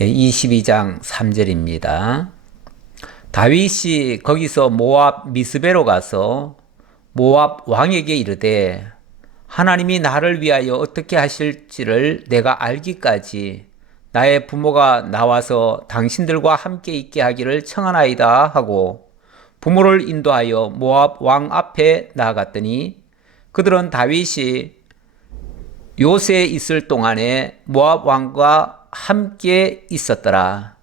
22장 3절입니다. 다윗이 거기서 모압 미스베로 가서 모압 왕에게 이르되 하나님이 나를 위하여 어떻게 하실지를 내가 알기까지 나의 부모가 나와서 당신들과 함께 있게 하기를 청하나이다 하고 부모를 인도하여 모압 왕 앞에 나아갔더니 그들은 다윗이 요새에 있을 동안에 모압 왕과 함께 있었더라.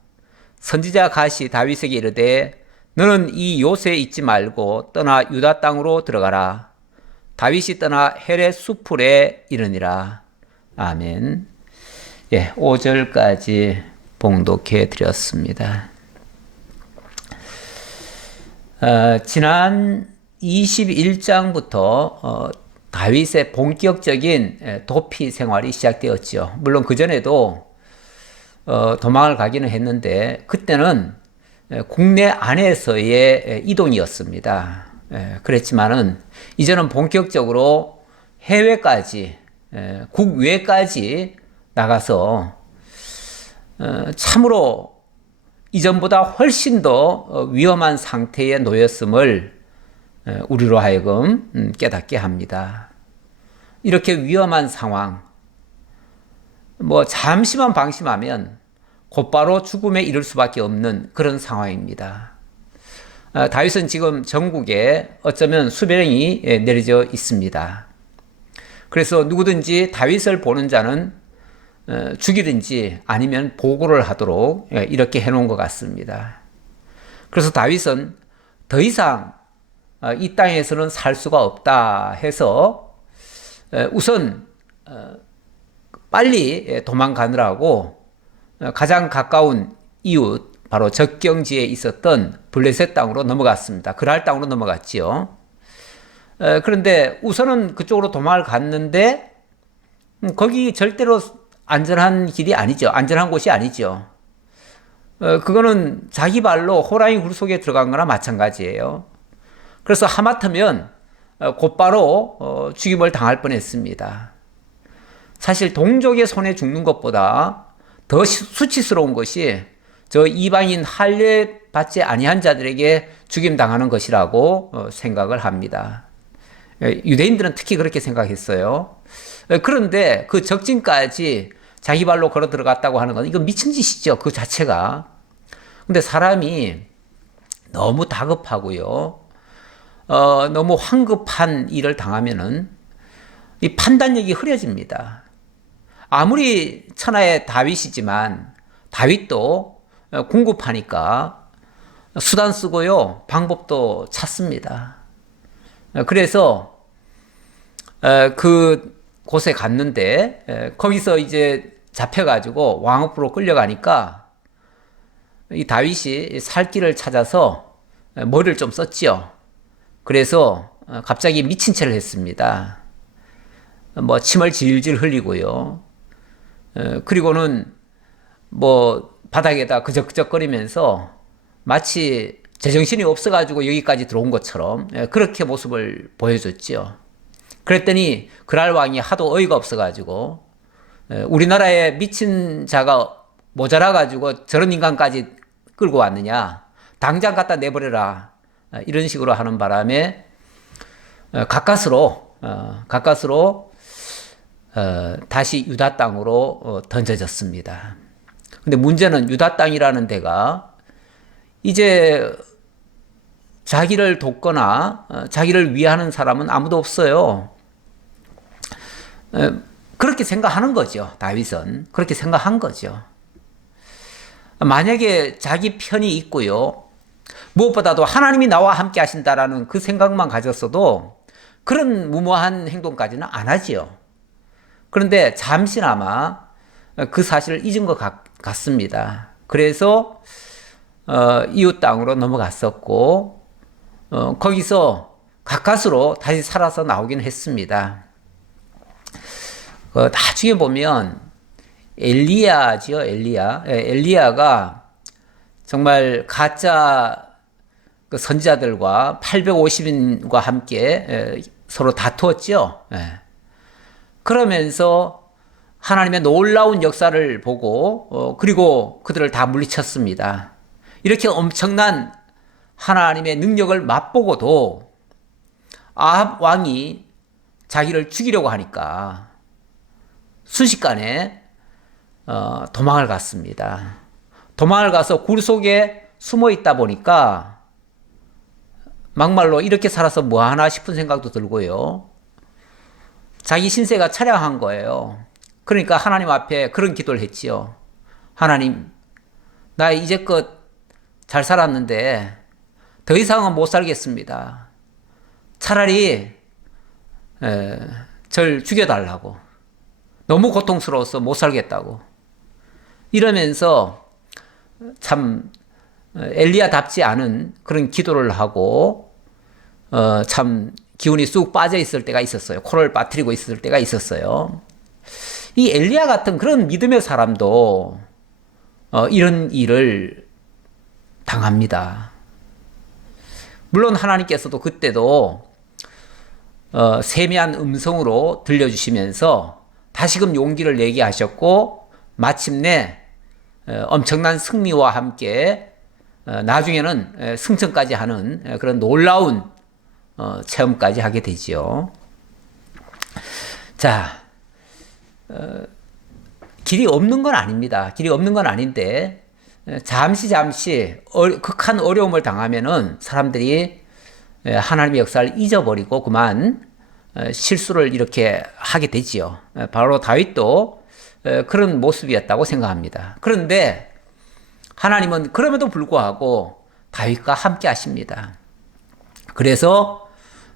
선지자 갓이 다윗에게 이르되 너는 이 요새에 있지 말고 떠나 유다 땅으로 들어가라. 다윗이 떠나 헤렛 수풀에 이르니라. 아멘. 5절까지 봉독해 드렸습니다. 지난 21장부터 다윗의 본격적인 도피 생활이 시작되었죠. 물론 그전에도 도망을 가기는 했는데 그때는 국내 안에서의 이동이었습니다. 그랬지만은 이제는 본격적으로 해외까지 국외까지 나가서 참으로 이전보다 훨씬 더 위험한 상태에 놓였음을 우리로 하여금 깨닫게 합니다. 이렇게 위험한 상황, 잠시만 방심하면 곧바로 죽음에 이를 수밖에 없는 그런 상황입니다. 다윗은 지금 전국에 어쩌면 수배령이 내려져 있습니다. 그래서 누구든지 다윗을 보는 자는 죽이든지 아니면 보고를 하도록 이렇게 해놓은 것 같습니다. 그래서 다윗은 더 이상 이 땅에서는 살 수가 없다 해서 우선 빨리 도망가느라고 가장 가까운 이웃 바로 적경지에 있었던 블레셋 땅으로 넘어갔습니다. 그랄 땅으로 넘어갔지요. 그런데 우선은 그쪽으로 도망을 갔는데 거기 절대로 안전한 길이 아니죠. 안전한 곳이 아니죠. 그거는 자기 발로 호랑이 굴 속에 들어간 거나 마찬가지예요. 그래서 하마터면 곧바로 죽임을 당할 뻔했습니다. 사실 동족의 손에 죽는 것보다 더 수치스러운 것이 저 이방인 할례 받지 아니한 자들에게 죽임당하는 것이라고 생각을 합니다. 유대인들은 특히 그렇게 생각했어요. 그런데 그 적진까지 자기 발로 걸어 들어갔다고 하는 건 이건 미친 짓이죠. 그 자체가. 근데 사람이 너무 다급하고요. 너무 황급한 일을 당하면은 이 판단력이 흐려집니다. 아무리 천하의 다윗이지만 다윗도 궁급하니까 수단 쓰고요. 방법도 찾습니다. 그래서 그 곳에 갔는데 거기서 이제 잡혀가지고 왕 앞으로 끌려가니까 이 다윗이 살 길을 찾아서 머리를 좀 썼지요. 그래서 갑자기 미친 체를 했습니다. 침을 질질 흘리고요. 그리고는 바닥에다 그적그적거리면서 마치 제정신이 없어가지고 여기까지 들어온 것처럼 그렇게 모습을 보여줬지요. 그랬더니 그랄 왕이 하도 어이가 없어가지고 우리나라에 미친 자가 모자라가지고 저런 인간까지 끌고 왔느냐, 당장 갖다 내버려라, 이런 식으로 하는 바람에 가까스로 다시 유다 땅으로 던져졌습니다. 근데 문제는 유다 땅이라는 데가 이제 자기를 돕거나 자기를 위하는 사람은 아무도 없어요. 그렇게 생각하는 거죠. 다윗은 그렇게 생각한 거죠. 만약에 자기 편이 있고요, 무엇보다도 하나님이 나와 함께 하신다라는 그 생각만 가졌어도 그런 무모한 행동까지는 안 하지요. 그런데 잠시나마 그 사실을 잊은 것 같습니다. 그래서 이웃 땅으로 넘어갔었고 거기서 가까스로 다시 살아서 나오긴 했습니다. 나중에 보면 엘리야지요, 엘리야가 정말 가짜 그 선지자들과 850인과 함께 서로 다투었죠. 그러면서 하나님의 놀라운 역사를 보고 그리고 그들을 다 물리쳤습니다. 이렇게 엄청난 하나님의 능력을 맛보고도 아합 왕이 자기를 죽이려고 하니까 순식간에 도망을 갔습니다. 도망을 가서 굴 속에 숨어 있다 보니까 막말로 이렇게 살아서 뭐하나 싶은 생각도 들고요. 자기 신세가 처량한 거예요. 그러니까 하나님 앞에 그런 기도를 했지요. 하나님, 나 이제껏 잘 살았는데 더 이상은 못 살겠습니다. 차라리 절 죽여달라고. 너무 고통스러워서 못 살겠다고. 이러면서 참 엘리야답지 않은 그런 기도를 하고 참 기운이 쑥 빠져 있을 때가 있었어요. 코를 빠뜨리고 있을 때가 있었어요. 이 엘리야 같은 그런 믿음의 사람도 이런 일을 당합니다. 물론 하나님께서도 그때도 세미한 음성으로 들려주시면서 다시금 용기를 내게 하셨고 마침내 엄청난 승리와 함께 나중에는 승천까지 하는 그런 놀라운 체험까지 하게 되지요. 자, 길이 없는 건 아닙니다. 길이 없는 건 아닌데 잠시 극한 어려움을 당하면은 사람들이 하나님의 역사를 잊어버리고 그만 실수를 이렇게 하게 되지요. 바로 다윗도 그런 모습이었다고 생각합니다. 그런데 하나님은 그럼에도 불구하고 다윗과 함께 하십니다. 그래서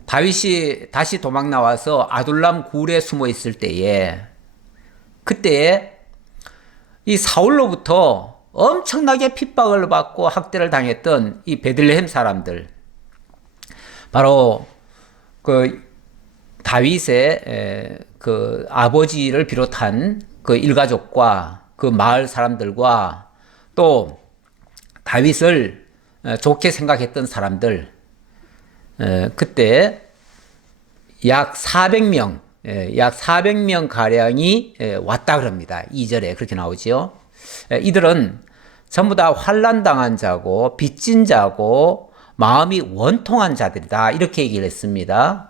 다윗이 다시 도망 나와서 아둘람 굴에 숨어 있을 때에 그때에 이 사울로부터 엄청나게 핍박을 받고 학대를 당했던 이 베들레헴 사람들, 바로 그 다윗의 그 아버지를 비롯한 그 일가족과 그 마을 사람들과 또 다윗을 좋게 생각했던 사람들, 그때 약 400명, 약 400명 가량이 왔다 그럽니다. 2절에 그렇게 나오지요. 이들은 전부 다 환난당한 자고 빚진 자고 마음이 원통한 자들이다, 이렇게 얘기를 했습니다.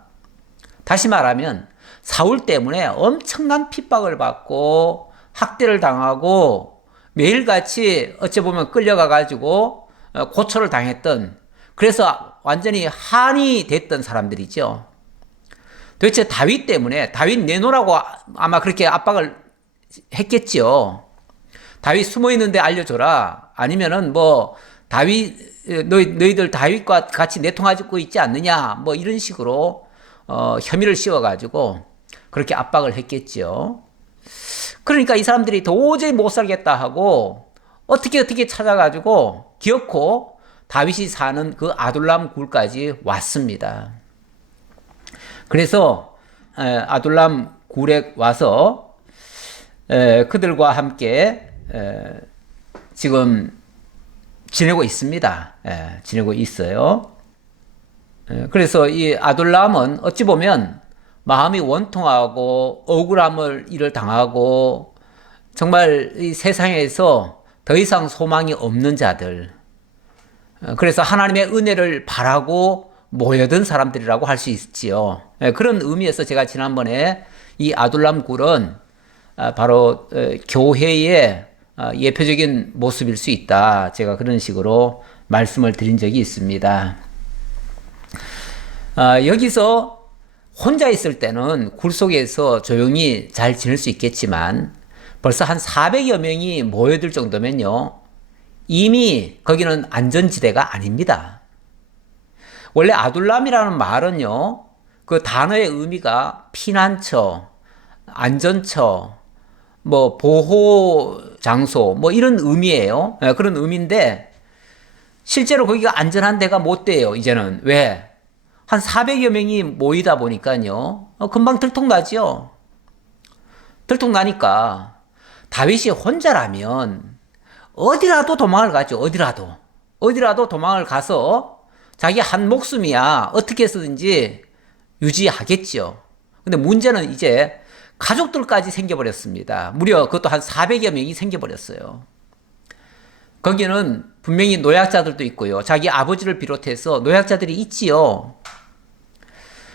다시 말하면 사울 때문에 엄청난 핍박을 받고 학대를 당하고 매일같이 어찌 보면 끌려가 가지고 고초를 당했던, 그래서 완전히 한이 됐던 사람들이죠. 도대체 다윗 때문에 다윗 내놓으라고 아마 그렇게 압박을 했겠죠. 다윗 숨어 있는데 알려줘라. 아니면은 뭐 다윗 너희들 다윗과 같이 내통하고 있지 않느냐. 뭐 이런 식으로 혐의를 씌워가지고 그렇게 압박을 했겠죠. 그러니까 이 사람들이 도저히 못 살겠다 하고 어떻게 찾아가지고 기어코 다윗이 사는 그 아둘람 굴까지 왔습니다. 그래서 아둘람 굴에 와서 그들과 함께 지금 지내고 있습니다. 지내고 있어요. 그래서 이 아둘람은 어찌 보면 마음이 원통하고 억울함을 일을 당하고 정말 이 세상에서 더 이상 소망이 없는 자들, 그래서 하나님의 은혜를 바라고 모여든 사람들이라고 할 수 있지요. 그런 의미에서 제가 지난번에 이 아둘람 굴은 바로 교회의 예표적인 모습일 수 있다, 제가 그런 식으로 말씀을 드린 적이 있습니다. 여기서 혼자 있을 때는 굴 속에서 조용히 잘 지낼 수 있겠지만 벌써 한 400여 명이 모여들 정도면요, 이미 거기는 안전지대가 아닙니다. 원래 아둘람이라는 말은요, 그 단어의 의미가 피난처, 안전처, 뭐 보호 장소, 뭐 이런 의미예요. 그런 의미인데 실제로 거기가 안전한 데가 못 돼요, 이제는. 왜? 한 400여 명이 모이다 보니까요, 금방 들통나지요. 들통나니까 다윗이 혼자라면 어디라도 도망을 가죠. 어디라도 도망을 가서 자기 한 목숨이야 어떻게 해서든지 유지하겠죠. 근데 문제는 이제 가족들까지 생겨버렸습니다. 무려 그것도 한 400여 명이 생겨버렸어요. 거기는 분명히 노약자들도 있고요. 자기 아버지를 비롯해서 노약자들이 있지요.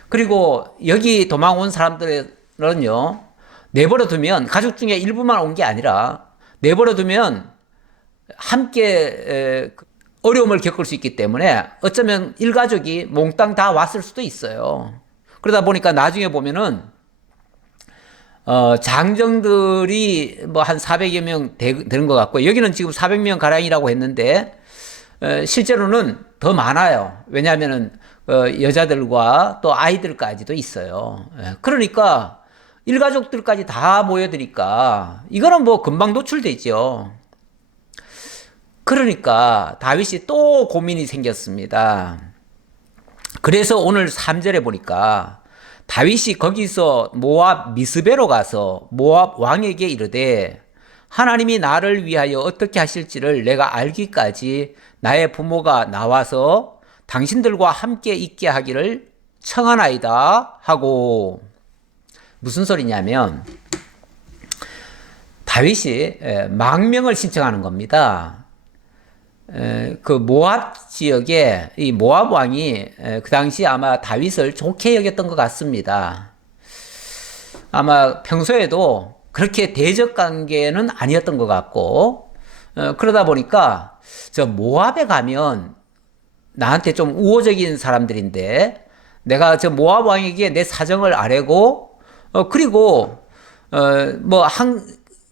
그리고 여기 도망 온 사람들은요, 내버려두면, 가족 중에 일부만 온 게 아니라, 내버려두면 함께 어려움을 겪을 수 있기 때문에 어쩌면 일가족이 몽땅 다 왔을 수도 있어요. 그러다 보니까 나중에 보면은 장정들이 뭐 한 400여 명 되는 것 같고, 여기는 지금 400명 가량이라고 했는데 실제로는 더 많아요. 왜냐하면은 여자들과 또 아이들까지도 있어요. 그러니까 일가족들까지 다 모여드니까 이거는 뭐 금방 노출되죠. 그러니까 다윗이 또 고민이 생겼습니다. 그래서 오늘 3절에 보니까 다윗이 거기서 모압 미스베로 가서 모압 왕에게 이르되 하나님이 나를 위하여 어떻게 하실지를 내가 알기까지 나의 부모가 나와서 당신들과 함께 있게 하기를 청하나이다 하고. 무슨 소리냐면 다윗이 망명을 신청하는 겁니다. 그 모압 지역에 이 모압 왕이 그 당시 아마 다윗을 좋게 여겼던 것 같습니다. 아마 평소에도 그렇게 대적 관계는 아니었던 것 같고, 그러다 보니까 저 모압에 가면 나한테 좀 우호적인 사람들인데 내가 저 모압 왕에게 내 사정을 아뢰고 그리고 뭐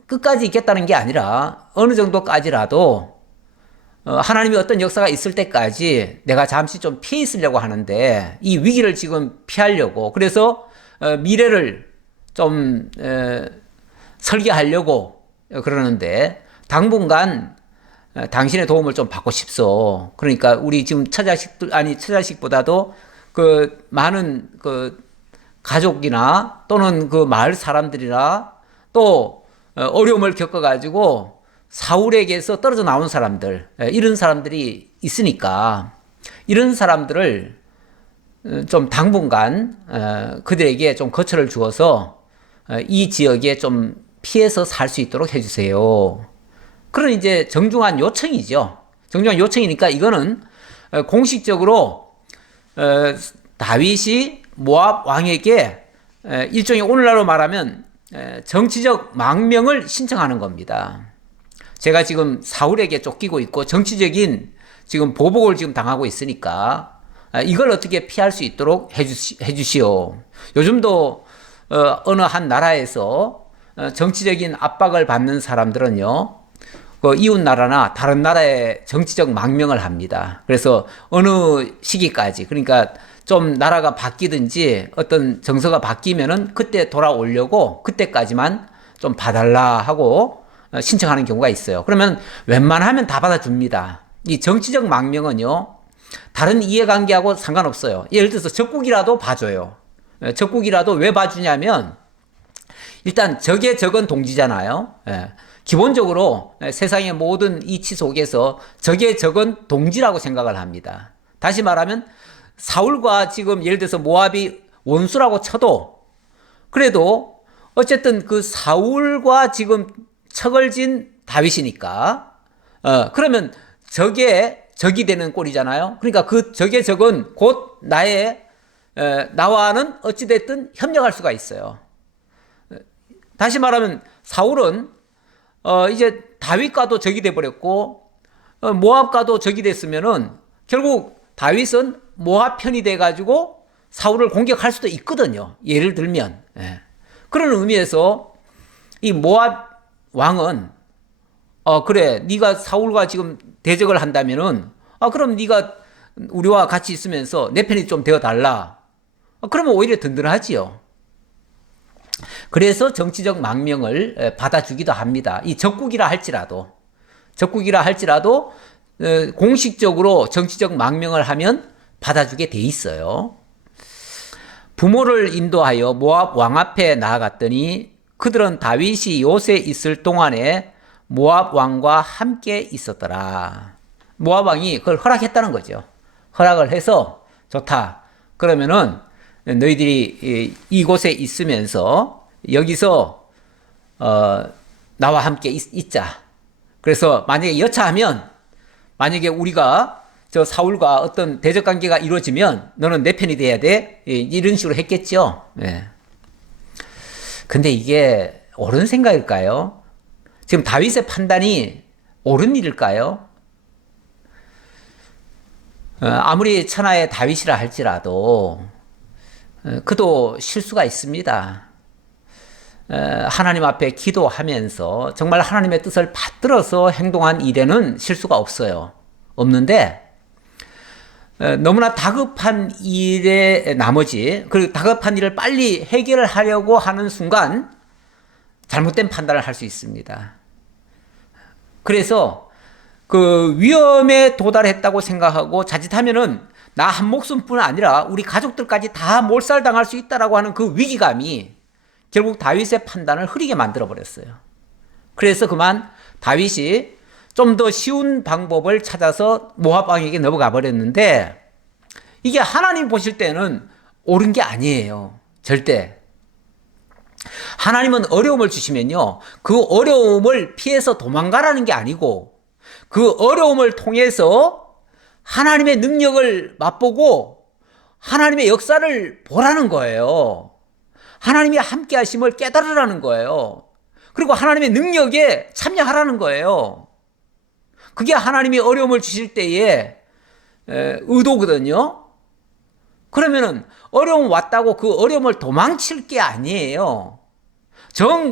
끝까지 있겠다는 게 아니라 어느 정도까지라도 하나님이 어떤 역사가 있을 때까지 내가 잠시 좀 피해 있으려고 하는데 이 위기를 지금 피하려고, 그래서 미래를 좀 설계하려고 그러는데 당분간 당신의 도움을 좀 받고 싶소. 그러니까 우리 지금 처자식보다도 그 많은 그 가족이나 또는 그 마을 사람들이나 또 어려움을 겪어가지고 사울에게서 떨어져 나온 사람들, 이런 사람들이 있으니까 이런 사람들을 좀 당분간 그들에게 좀 거처를 주어서 이 지역에 좀 피해서 살 수 있도록 해주세요. 그런 이제 정중한 요청이죠. 정중한 요청이니까 이거는 공식적으로 다윗이 모압 왕에게 일종의 오늘날로 말하면 정치적 망명을 신청하는 겁니다. 제가 지금 사울에게 쫓기고 있고 정치적인 지금 보복을 지금 당하고 있으니까 이걸 어떻게 피할 수 있도록 해주시오. 요즘도 어느 한 나라에서 정치적인 압박을 받는 사람들은요, 그 이웃 나라나 다른 나라에 정치적 망명을 합니다. 그래서 어느 시기까지, 그러니까 좀 나라가 바뀌든지 어떤 정서가 바뀌면은 그때 돌아오려고 그때까지만 좀 봐달라 하고 신청하는 경우가 있어요. 그러면 웬만하면 다 받아줍니다. 이 정치적 망명은요, 다른 이해관계하고 상관없어요. 예를 들어서 적국이라도 봐줘요. 적국이라도 왜 봐주냐면 일단 적의 적은 동지잖아요. 기본적으로 세상의 모든 이치 속에서 적의 적은 동지라고 생각을 합니다. 다시 말하면 사울과 지금 예를 들어서 모압이 원수라고 쳐도 그래도 어쨌든 그 사울과 지금 척을 진 다윗이니까 그러면 적의 적이 되는 꼴이잖아요. 그러니까 그 적의 적은 곧 나와는 어찌됐든 협력할 수가 있어요. 다시 말하면 사울은 이제 다윗과도 적이 돼버렸고 모압과도 적이 됐으면은 결국 다윗은 모압 편이 돼가지고 사울을 공격할 수도 있거든요. 예를 들면 그런 의미에서 이 모압 왕은 그래 네가 사울과 지금 대적을 한다면은 그럼 네가 우리와 같이 있으면서 내 편이 좀 되어달라. 그러면 오히려 든든하지요. 그래서 정치적 망명을 받아주기도 합니다. 이 적국이라 할지라도 공식적으로 정치적 망명을 하면 받아주게 돼 있어요. 부모를 인도하여 모압 왕 앞에 나아갔더니 그들은 다윗이 요새 있을 동안에 모압 왕과 함께 있었더라. 모압 왕이 그걸 허락했다는 거죠. 허락을 해서 좋다. 그러면은 너희들이 이곳에 있으면서 여기서 나와 함께 있자. 그래서 만약에 여차하면 만약에 우리가 저 사울과 어떤 대적 관계가 이루어지면 너는 내 편이 돼야 돼. 이런 식으로 했겠죠. 예. 근데 이게 옳은 생각일까요? 지금 다윗의 판단이 옳은 일일까요? 아무리 천하의 다윗이라 할지라도 그도 실수가 있습니다. 하나님 앞에 기도하면서 정말 하나님의 뜻을 받들어서 행동한 일에는 실수가 없어요. 없는데 너무나 다급한 일의 나머지, 그리고 다급한 일을 빨리 해결하려고 하는 순간 잘못된 판단을 할 수 있습니다. 그래서 그 위험에 도달했다고 생각하고 자칫하면은 나 한 목숨뿐 아니라 우리 가족들까지 다 몰살당할 수 있다라고 하는 그 위기감이 결국 다윗의 판단을 흐리게 만들어 버렸어요. 그래서 그만 다윗이 좀 더 쉬운 방법을 찾아서 모압 왕에게 넘어가 버렸는데 이게 하나님 보실 때는 옳은 게 아니에요. 절대. 하나님은 어려움을 주시면요, 그 어려움을 피해서 도망가라는 게 아니고 그 어려움을 통해서 하나님의 능력을 맛보고 하나님의 역사를 보라는 거예요. 하나님이 함께 하심을 깨달으라는 거예요. 그리고 하나님의 능력에 참여하라는 거예요. 그게 하나님이 어려움을 주실 때의 의도거든요. 그러면은 어려움 왔다고 그 어려움을 도망칠 게 아니에요.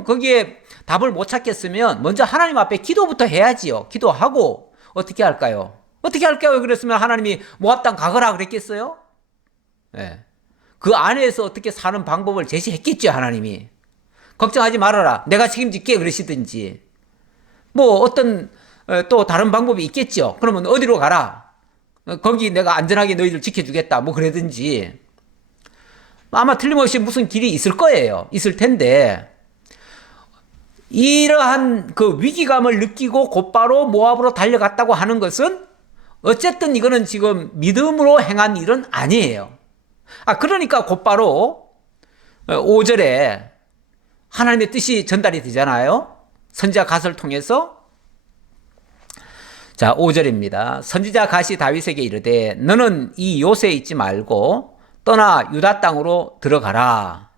거기에 답을 못 찾겠으면 먼저 하나님 앞에 기도부터 해야지요. 기도하고 어떻게 할까요? 어떻게 할까요? 그랬으면 하나님이 모압 땅 가거라 그랬겠어요? 네. 그 안에서 어떻게 사는 방법을 제시했겠죠, 하나님이. 걱정하지 말아라. 내가 책임질게 그러시든지. 뭐 어떤 또 다른 방법이 있겠죠. 그러면 어디로 가라. 거기 내가 안전하게 너희들 지켜주겠다. 뭐 그러든지. 아마 틀림없이 무슨 길이 있을 거예요. 있을 텐데 이러한 그 위기감을 느끼고 곧바로 모압으로 달려갔다고 하는 것은 어쨌든 이거는 지금 믿음으로 행한 일은 아니에요. 그러니까 곧바로 5절에 하나님의 뜻이 전달이 되잖아요. 선지자 갓을 통해서. 자, 5절입니다. 선지자 갓이 다윗에게 이르되 너는 이 요새에 있지 말고 떠나 유다 땅으로 들어가라.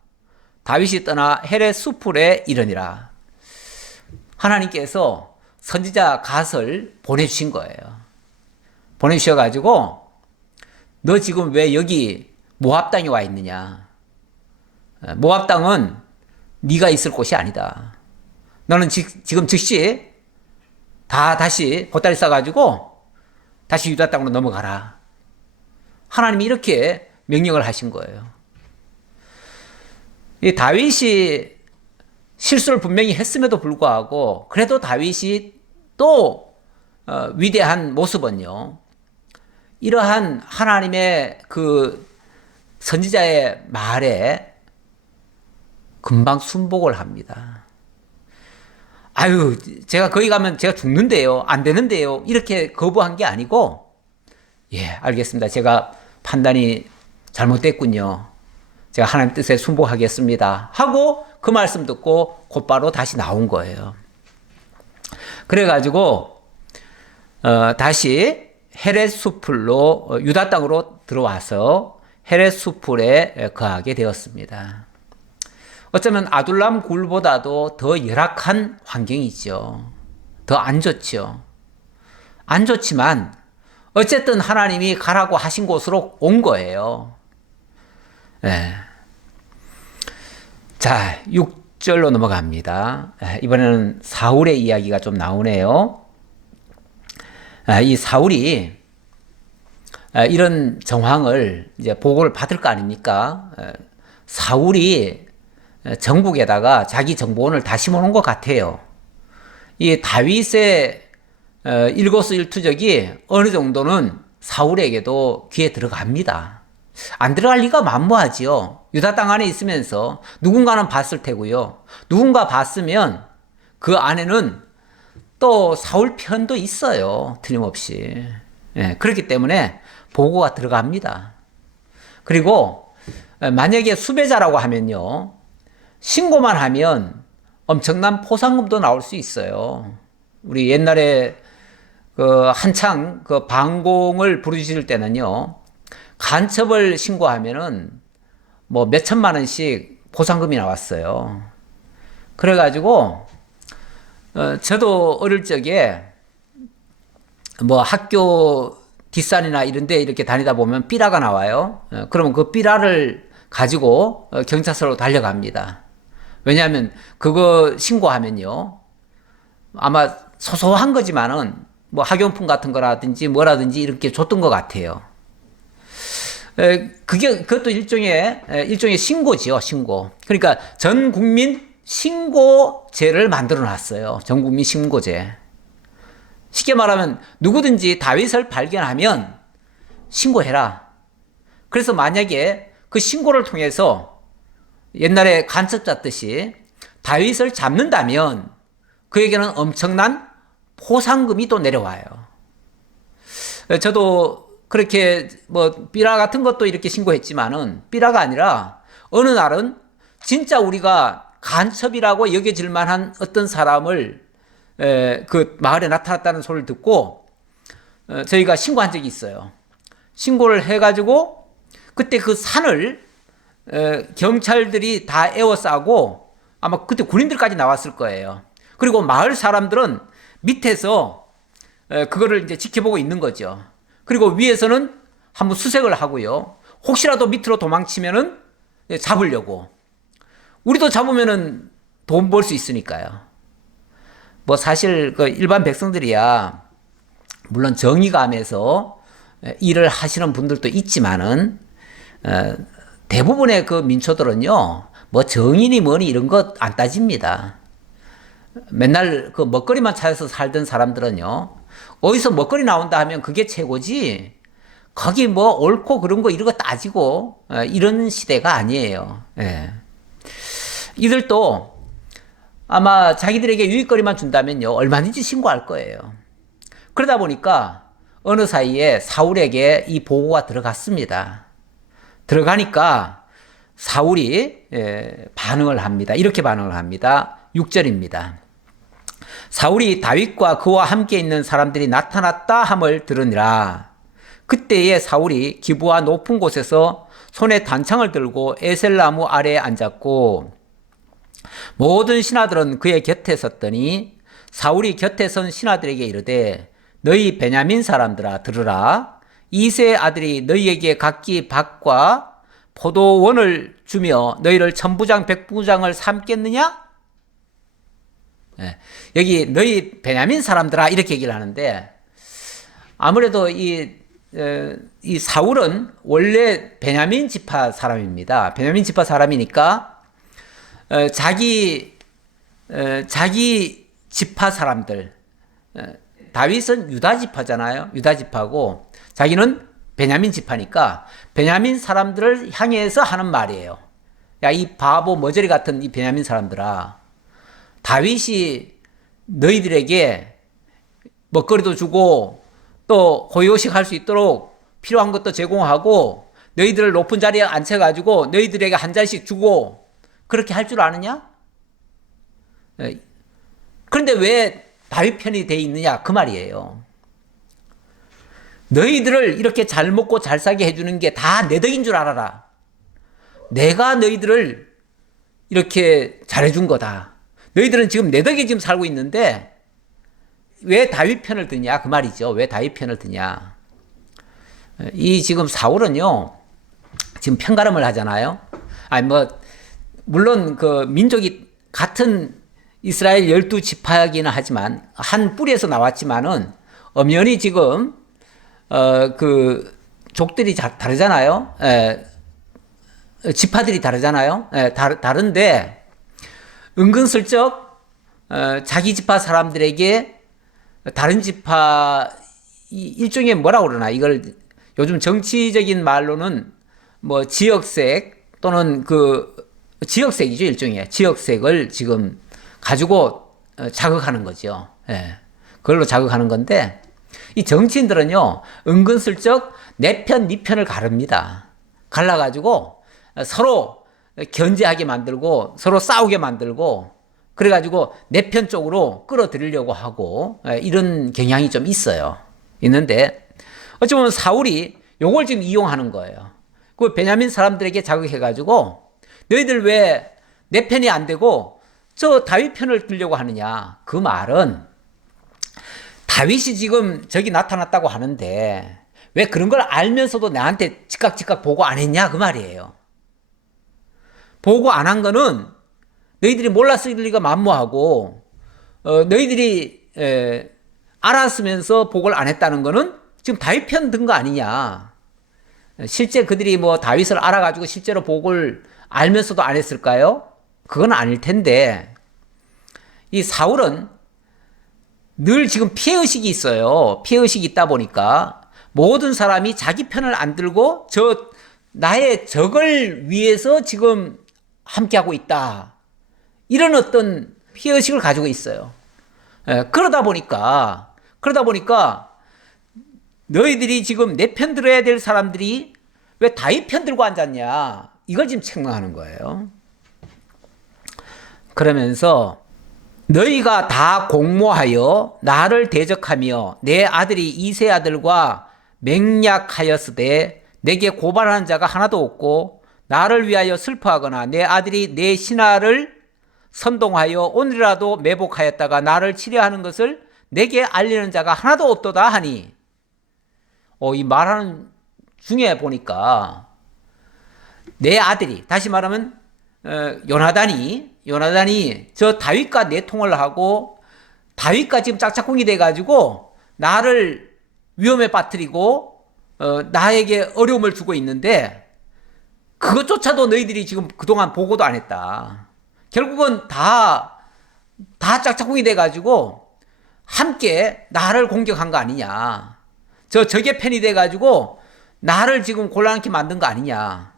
다윗이 떠나 헤렛 수풀에 이르니라. 하나님께서 선지자 갓을 보내주신 거예요. 보내주셔가지고 너 지금 왜 여기 모압 땅에 와 있느냐. 모압 땅은 네가 있을 곳이 아니다. 너는 지금 즉시 다시 보따리 싸가지고 다시 유다 땅으로 넘어가라. 하나님이 이렇게 명령을 하신 거예요. 이 다윗이 실수를 분명히 했음에도 불구하고 그래도 다윗이 또 위대한 모습은요, 이러한 하나님의 그 선지자의 말에 금방 순복을 합니다. 아유, 제가 거기 가면 제가 죽는데요, 안 되는데요, 이렇게 거부한 게 아니고, 예, 알겠습니다. 제가 판단이 잘못됐군요. 제가 하나님 뜻에 순복하겠습니다. 하고 그 말씀 듣고 곧바로 다시 나온 거예요. 그래가지고 다시 헤렛 수풀로 유다 땅으로 들어와서 헤렛 수풀에 거하게 되었습니다. 어쩌면 아둘람 굴보다도 더 열악한 환경이죠. 더 안 좋죠. 안 좋지만 어쨌든 하나님이 가라고 하신 곳으로 온 거예요. 네. 자, 6절로 넘어갑니다. 이번에는 사울의 이야기가 좀 나오네요. 이 사울이 이런 정황을 이제 보고를 받을 거 아닙니까? 사울이 전국에다가 자기 정보원을 다 심어놓은 것 같아요. 이 다윗의 일거수일투족이 어느 정도는 사울에게도 귀에 들어갑니다. 안 들어갈 리가 만무하지요. 유다 땅 안에 있으면서 누군가는 봤을 테고요. 누군가 봤으면 그 안에는 또 사울 편도 있어요. 틀림없이. 예, 그렇기 때문에 보고가 들어갑니다. 그리고 만약에 수배자라고 하면요, 신고만 하면 엄청난 포상금도 나올 수 있어요. 우리 옛날에 그 한창 그 방공을 부르실 때는요, 간첩을 신고하면은 뭐 몇천만 원씩 포상금이 나왔어요. 그래가지고 저도 어릴 적에 뭐 학교 뒷산이나 이런 데 이렇게 다니다 보면 삐라가 나와요. 그러면 그 삐라를 가지고 경찰서로 달려갑니다. 왜냐하면 그거 신고하면요, 아마 소소한 거지만은 뭐 학용품 같은 거라든지 뭐라든지 이렇게 줬던 것 같아요. 그것도 일종의 신고지요, 신고. 그러니까 전 국민 신고제를 만들어 놨어요. 전 국민 신고제. 쉽게 말하면 누구든지 다윗을 발견하면 신고해라. 그래서 만약에 그 신고를 통해서 옛날에 간첩 잡듯이 다윗을 잡는다면 그에게는 엄청난 포상금이 또 내려와요. 저도 그렇게 뭐 삐라 같은 것도 이렇게 신고했지만은 삐라가 아니라 어느 날은 진짜 우리가 간첩이라고 여겨질 만한 어떤 사람을 그 마을에 나타났다는 소리를 듣고 저희가 신고한 적이 있어요. 신고를 해가지고 그때 그 산을 경찰들이 다 에워싸고 아마 그때 군인들까지 나왔을 거예요. 그리고 마을 사람들은 밑에서 그거를 이제 지켜보고 있는 거죠. 그리고 위에서는 한번 수색을 하고요. 혹시라도 밑으로 도망치면은 잡으려고. 우리도 잡으면은 돈 벌 수 있으니까요. 뭐 사실 그 일반 백성들이야 물론 정의감에서 일을 하시는 분들도 있지만은 대부분의 그 민초들은요, 뭐 정의니 뭐니 이런 것 안 따집니다. 맨날 그 먹거리만 찾아서 살던 사람들은요, 어디서 먹거리 나온다 하면 그게 최고지, 거기 뭐 옳고 그런 거 이런 거 따지고 이런 시대가 아니에요. 예. 이들도 아마 자기들에게 유익거리만 준다면요, 얼마든지 신고할 거예요. 그러다 보니까 어느 사이에 사울에게 이 보고가 들어갔습니다. 들어가니까 사울이 반응을 합니다. 이렇게 반응을 합니다. 6절입니다. 사울이 다윗과 그와 함께 있는 사람들이 나타났다 함을 들으니라. 그때에 사울이 기브아 높은 곳에서 손에 단창을 들고 에셀나무 아래에 앉았고 모든 신하들은 그의 곁에 섰더니 사울이 곁에 선 신하들에게 이르되 너희 베냐민 사람들아 들으라. 이새의 아들이 너희에게 각기 밭과 포도원을 주며 너희를 천부장 백부장을 삼겠느냐? 여기 너희 베냐민 사람들아 이렇게 얘기를 하는데, 아무래도 이 사울은 원래 베냐민 지파 사람입니다. 베냐민 지파 사람이니까 자기 지파 사람들, 다윗은 유다 지파잖아요. 유다 지파고 자기는 베냐민 지파니까 베냐민 사람들을 향해서 하는 말이에요. 야, 이 바보 머저리 같은 이 베냐민 사람들아, 다윗이 너희들에게 먹거리도 주고 또 호요식 할 수 있도록 필요한 것도 제공하고 너희들을 높은 자리에 앉혀가지고 너희들에게 한 잔씩 주고 그렇게 할 줄 아느냐? 그런데 왜 다윗 편이 돼 있느냐? 그 말이에요. 너희들을 이렇게 잘 먹고 잘 사게 해주는 게 다 내 덕인 줄 알아라. 내가 너희들을 이렇게 잘해준 거다. 너희들은 지금 내 덕에 지금 살고 있는데 왜 다윗 편을 드냐? 그 말이죠. 왜 다윗 편을 드냐? 이 지금 사울은요, 지금 편가름을 하잖아요. 아니 뭐 물론 그 민족이 같은 이스라엘 12지파이기는 하지만 한 뿌리에서 나왔지만은 엄연히 지금 그 족들이 다르잖아요. 지파들이 다르잖아요. 다른데 은근슬쩍 자기 지파 사람들에게 다른 지파 일종의 뭐라고 그러나, 이걸 요즘 정치적인 말로는 뭐 지역색 또는 그 지역색이죠. 일종의 지역색을 지금 가지고 자극하는 거죠. 그걸로 자극하는 건데, 이 정치인들은요 은근슬쩍 내 편, 네 편을 가릅니다. 갈라가지고 서로 견제하게 만들고 서로 싸우게 만들고 그래가지고 내 편 쪽으로 끌어들이려고 하고 이런 경향이 좀 있어요. 있는데 어찌 보면 사울이 요걸 지금 이용하는 거예요. 그 베냐민 사람들에게 자극해가지고 너희들 왜 내 편이 안 되고 저 다윗 편을 들려고 하느냐. 그 말은 다윗이 지금 저기 나타났다고 하는데 왜 그런 걸 알면서도 나한테 즉각 보고 안 했냐 그 말이에요. 보고 안 한 거는 너희들이 몰랐을 리가 만무하고 너희들이 알았으면서 보고를 안 했다는 거는 지금 다윗 편 든 거 아니냐. 실제 그들이 뭐 다윗을 알아가지고 실제로 보고를 알면서도 안 했을까요? 그건 아닐 텐데 이 사울은 늘 지금 피해의식이 있어요. 피해의식이 있다 보니까 모든 사람이 자기 편을 안 들고 나의 적을 위해서 지금 함께하고 있다. 이런 어떤 피해의식을 가지고 있어요. 그러다 보니까 너희들이 지금 내 편 들어야 될 사람들이 왜 다윗 편 들고 앉았냐. 이걸 지금 책망하는 거예요. 그러면서 너희가 다 공모하여 나를 대적하며 내 아들이 이세 아들과 맹약하였으되 내게 고발하는 자가 하나도 없고 나를 위하여 슬퍼하거나 내 아들이 내 신하를 선동하여 오늘이라도 매복하였다가 나를 치려하는 것을 내게 알리는 자가 하나도 없도다 하니 이 말하는 중에 보니까 내 아들이 다시 말하면 요나단이 저 다윗과 내통을 하고 다윗과 지금 짝짝꿍이 돼가지고 나를 위험에 빠뜨리고 나에게 어려움을 주고 있는데 그것조차도 너희들이 지금 그동안 보고도 안 했다. 결국은 다 짝짝꿍이 돼가지고 함께 나를 공격한 거 아니냐. 적의 편이 돼가지고 나를 지금 곤란하게 만든 거 아니냐.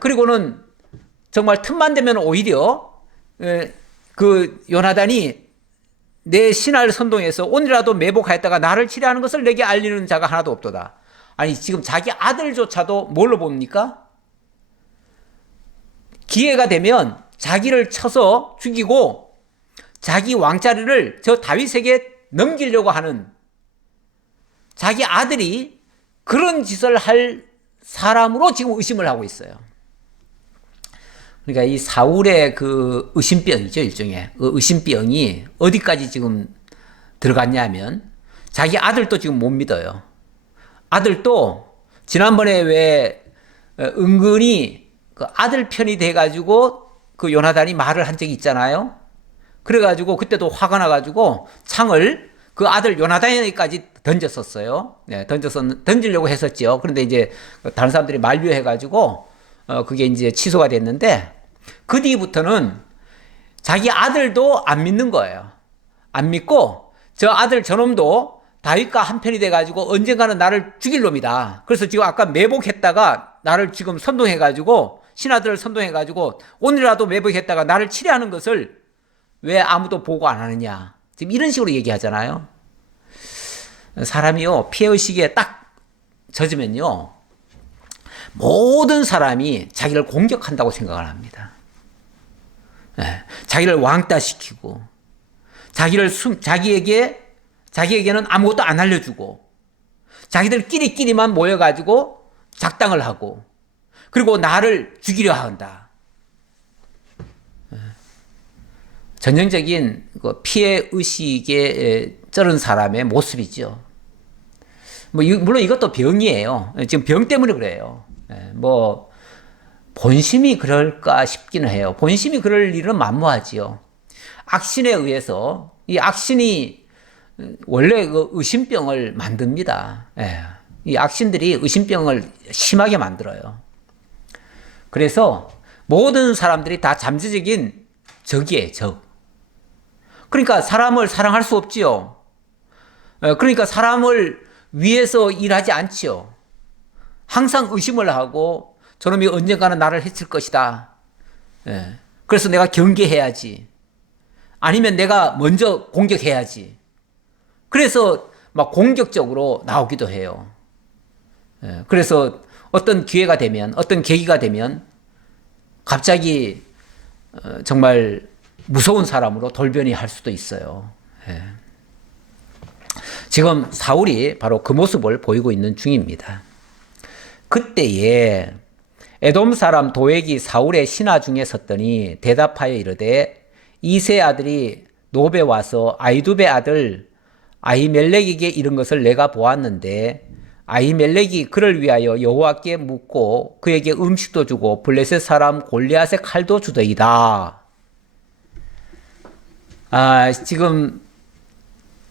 그리고는 정말 틈만 되면 오히려 그 요나단이 내 신하를 선동해서 오늘이라도 매복하였다가 나를 치려하는 것을 내게 알리는 자가 하나도 없도다. 아니 지금 자기 아들조차도 뭘로 봅니까? 기회가 되면 자기를 쳐서 죽이고 자기 왕자리를 저 다윗에게 넘기려고 하는 자기 아들이 그런 짓을 할 사람으로 지금 의심을 하고 있어요. 그러니까 이 사울의 그 의심병이죠, 일종의. 그 의심병이 어디까지 지금 들어갔냐면 자기 아들도 지금 못 믿어요. 아들도 지난번에 왜 은근히 그 아들 편이 돼가지고 그 요나단이 말을 한 적이 있잖아요. 그래가지고 그때도 화가 나가지고 창을 그 아들 요나단에게까지 던졌었어요. 네, 던지려고 했었죠. 그런데 이제 다른 사람들이 만류해가지고 그게 이제 취소가 됐는데 그 뒤부터는 자기 아들도 안 믿는 거예요. 안 믿고 저 아들 저놈도 다윗과 한편이 돼가지고 언젠가는 나를 죽일 놈이다. 그래서 지금 아까 매복했다가 나를 지금 선동해가지고 신하들을 선동해가지고 오늘이라도 매복했다가 나를 치려하는 것을 왜 아무도 보고 안 하느냐. 지금 이런 식으로 얘기하잖아요. 사람이요 피해의식에 딱 젖으면요 모든 사람이 자기를 공격한다고 생각을 합니다. 자기를 왕따시키고 자기에게는 아무것도 안 알려주고 자기들끼리만 모여가지고 작당을 하고 그리고 나를 죽이려 한다. 전형적인 피해의식에 쩔은 사람의 모습이죠. 물론 이것도 병이에요. 지금 병 때문에 그래요. 본심이 그럴까 싶기는 해요. 본심이 그럴 일은 만무하지요. 악신에 의해서 이 악신이 원래 그 의심병을 만듭니다. 이 악신들이 의심병을 심하게 만들어요. 그래서 모든 사람들이 다 잠재적인 적이에요, 적. 그러니까 사람을 사랑할 수 없지요. 그러니까 사람을 위해서 일하지 않지요. 항상 의심을 하고 저놈이 언젠가는 나를 해칠 것이다. 그래서 내가 경계해야지. 아니면 내가 먼저 공격해야지. 그래서 막 공격적으로 나오기도 해요. 그래서 어떤 기회가 되면, 어떤 계기가 되면 갑자기 정말 무서운 사람으로 돌변이 할 수도 있어요. 예. 지금 사울이 바로 그 모습을 보이고 있는 중입니다. 그때에 에돔 사람 도액이 사울의 신하 중에 섰더니 대답하여 이르되 이세 아들이 노베 와서 아이두베 아들 아히멜렉에게 이른 것을 내가 보았는데 아히멜렉이 그를 위하여 여호와께 묻고 그에게 음식도 주고 블레셋 사람 골리앗의 칼도 주더이다. 지금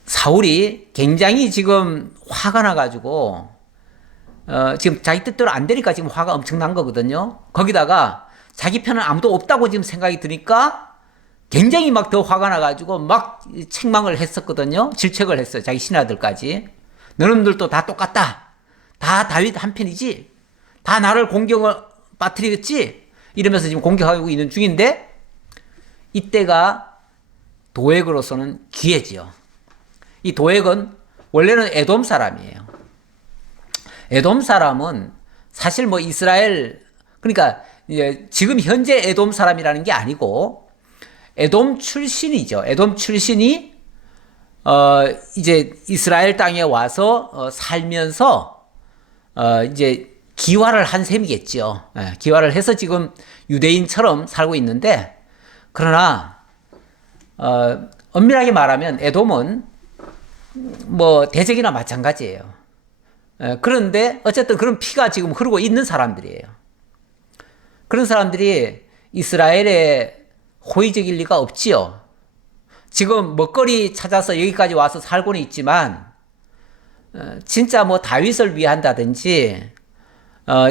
사울이 굉장히 지금 화가 나가지고 지금 자기 뜻대로 안 되니까 지금 화가 엄청난 거거든요. 거기다가 자기 편은 아무도 없다고 지금 생각이 드니까 굉장히 막 더 화가 나가지고 막 책망을 했었거든요. 질책을 했어요. 자기 신하들까지. 너놈들도 다 똑같다. 다 다윗 한편이지. 다 나를 공격을 빠뜨리겠지. 이러면서 지금 공격하고 있는 중인데 이때가 도액으로서는 기회지요. 이 도액은 원래는 에돔 사람이에요. 에돔 사람은 사실 뭐 이스라엘, 그러니까 이제 지금 현재 에돔 사람이라는 게 아니고 에돔 출신이죠. 에돔 출신이 이제 이스라엘 땅에 와서 살면서 이제 기화를 한 셈이겠죠. 기화를 해서 지금 유대인처럼 살고 있는데, 그러나 엄밀하게 말하면 에돔은 뭐 대적이나 마찬가지예요. 그런데 어쨌든 그런 피가 지금 흐르고 있는 사람들이에요. 그런 사람들이 이스라엘의 호의적일 리가 없지요. 지금 먹거리 찾아서 여기까지 와서 살고는 있지만 진짜 뭐 다윗을 위한다든지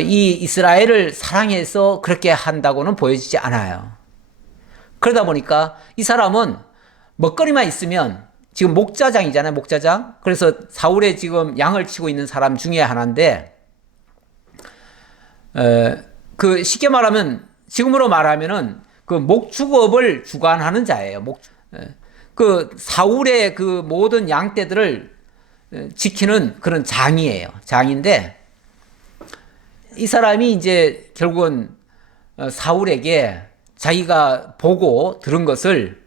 이 이스라엘을 사랑해서 그렇게 한다고는 보여지지 않아요. 그러다 보니까 이 사람은 먹거리만 있으면, 지금 목자장이잖아요, 목자장. 그래서 사울의 지금 양을 치고 있는 사람 중에 하나인데, 그 쉽게 말하면, 지금으로 말하면은 그 목축업을 주관하는 자예요. 그 사울의 그 모든 양떼들을 지키는 그런 장이에요. 장인데, 이 사람이 이제 결국은 사울에게 자기가 보고 들은 것을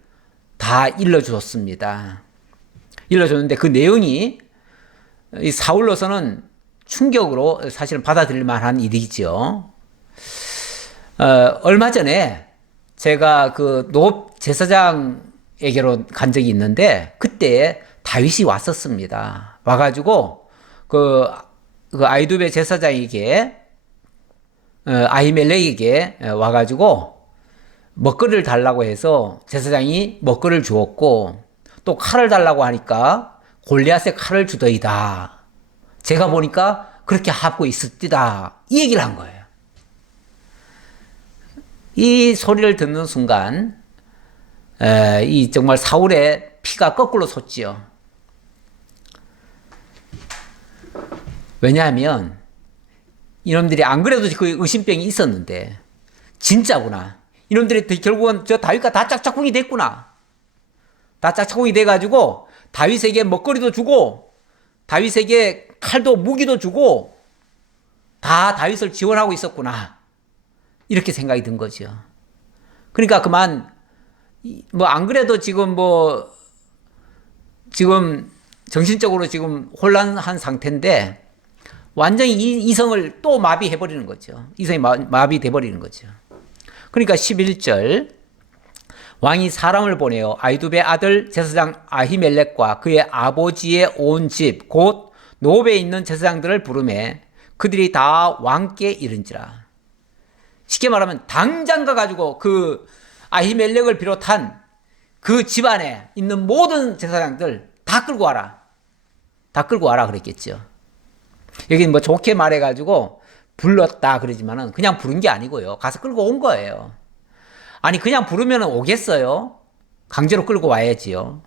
다 일러주었습니다. 일러줬는데 그 내용이 이 사울로서는 충격으로 사실은 받아들일 만한 일이죠. 얼마 전에 제가 그 노업 제사장에게로 간 적이 있는데 그때 다윗이 왔었습니다. 와가지고 그 아이두베 제사장에게 아히멜렉에게 와가지고 먹거리를 달라고 해서 제사장이 먹거리를 주었고, 또 칼을 달라고 하니까 골리앗의 칼을 주더이다. 제가 보니까 그렇게 하고 있었디다. 이 얘기를 한 거예요. 이 소리를 듣는 순간 이 정말 사울의 피가 거꾸로 솟지요. 왜냐하면 이놈들이 안 그래도 그 의심병이 있었는데 진짜구나. 이놈들이 결국은 저 다윗과 다 짝짝꿍이 됐구나. 다 짝짝꿍이 돼가지고 다윗에게 먹거리도 주고 다윗에게 칼도 무기도 주고 다 다윗을 지원하고 있었구나. 이렇게 생각이 든 거죠. 그러니까 그만 뭐 안 그래도 지금 지금 정신적으로 지금 혼란한 상태인데 완전히 이성을 또 마비해버리는 거죠. 이성이 마비돼버리는 거죠. 그러니까 11절 왕이 사람을 보내어 아이두베 아들 제사장 아히멜렉과 그의 아버지의 온 집 곧 노베에 있는 제사장들을 부르매 그들이 다 왕께 이른지라. 쉽게 말하면 당장 가가지고 그 아히멜렉을 비롯한 그 집안에 있는 모든 제사장들 다 끌고 와라. 다 끌고 와라 그랬겠죠. 여기 뭐 좋게 말해가지고 불렀다 그러지만은 그냥 부른 게 아니고요. 가서 끌고 온 거예요. 아니 그냥 부르면 오겠어요? 강제로 끌고 와야지요.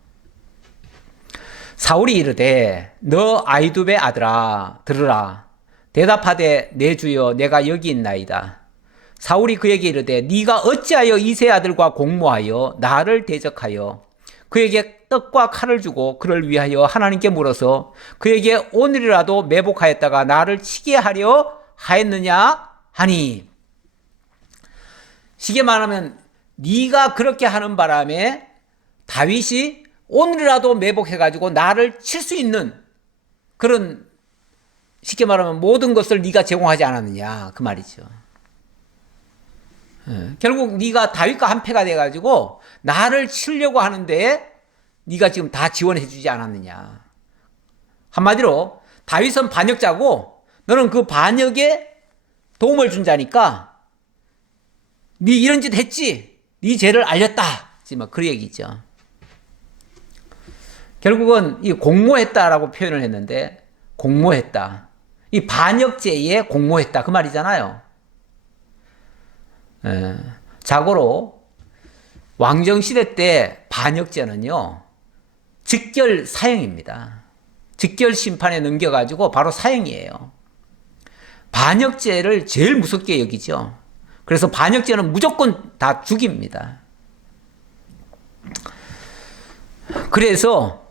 사울이 이르되 너 아이두베 아들아 들으라. 대답하되 내 주여 내가 여기 있나이다. 사울이 그에게 이르되 네가 어찌하여 이세 아들과 공모하여 나를 대적하여 그에게 떡과 칼을 주고 그를 위하여 하나님께 물어서 그에게 오늘이라도 매복하였다가 나를 치게 하려 하였느냐 하니. 쉽게 말하면 네가 그렇게 하는 바람에 다윗이 오늘이라도 매복해가지고 나를 칠 수 있는 그런, 쉽게 말하면 모든 것을 네가 제공하지 않았느냐 그 말이죠. 결국 네가 다윗과 한패가 돼가지고 나를 치려고 하는데 네가 지금 다 지원해 주지 않았느냐. 한마디로 다윗은 반역자고 너는 그 반역에 도움을 준 자니까 네 이런 짓 했지, 네 죄를 알렸다, 지금 그 얘기죠. 결국은 이 공모했다라고 표현을 했는데, 공모했다, 이 반역죄에 공모했다 그 말이잖아요. 자고로 왕정시대 때 반역죄는요 직결 사형입니다. 직결 심판에 넘겨가지고 바로 사형이에요. 반역죄를 제일 무섭게 여기죠. 그래서 반역죄는 무조건 다 죽입니다. 그래서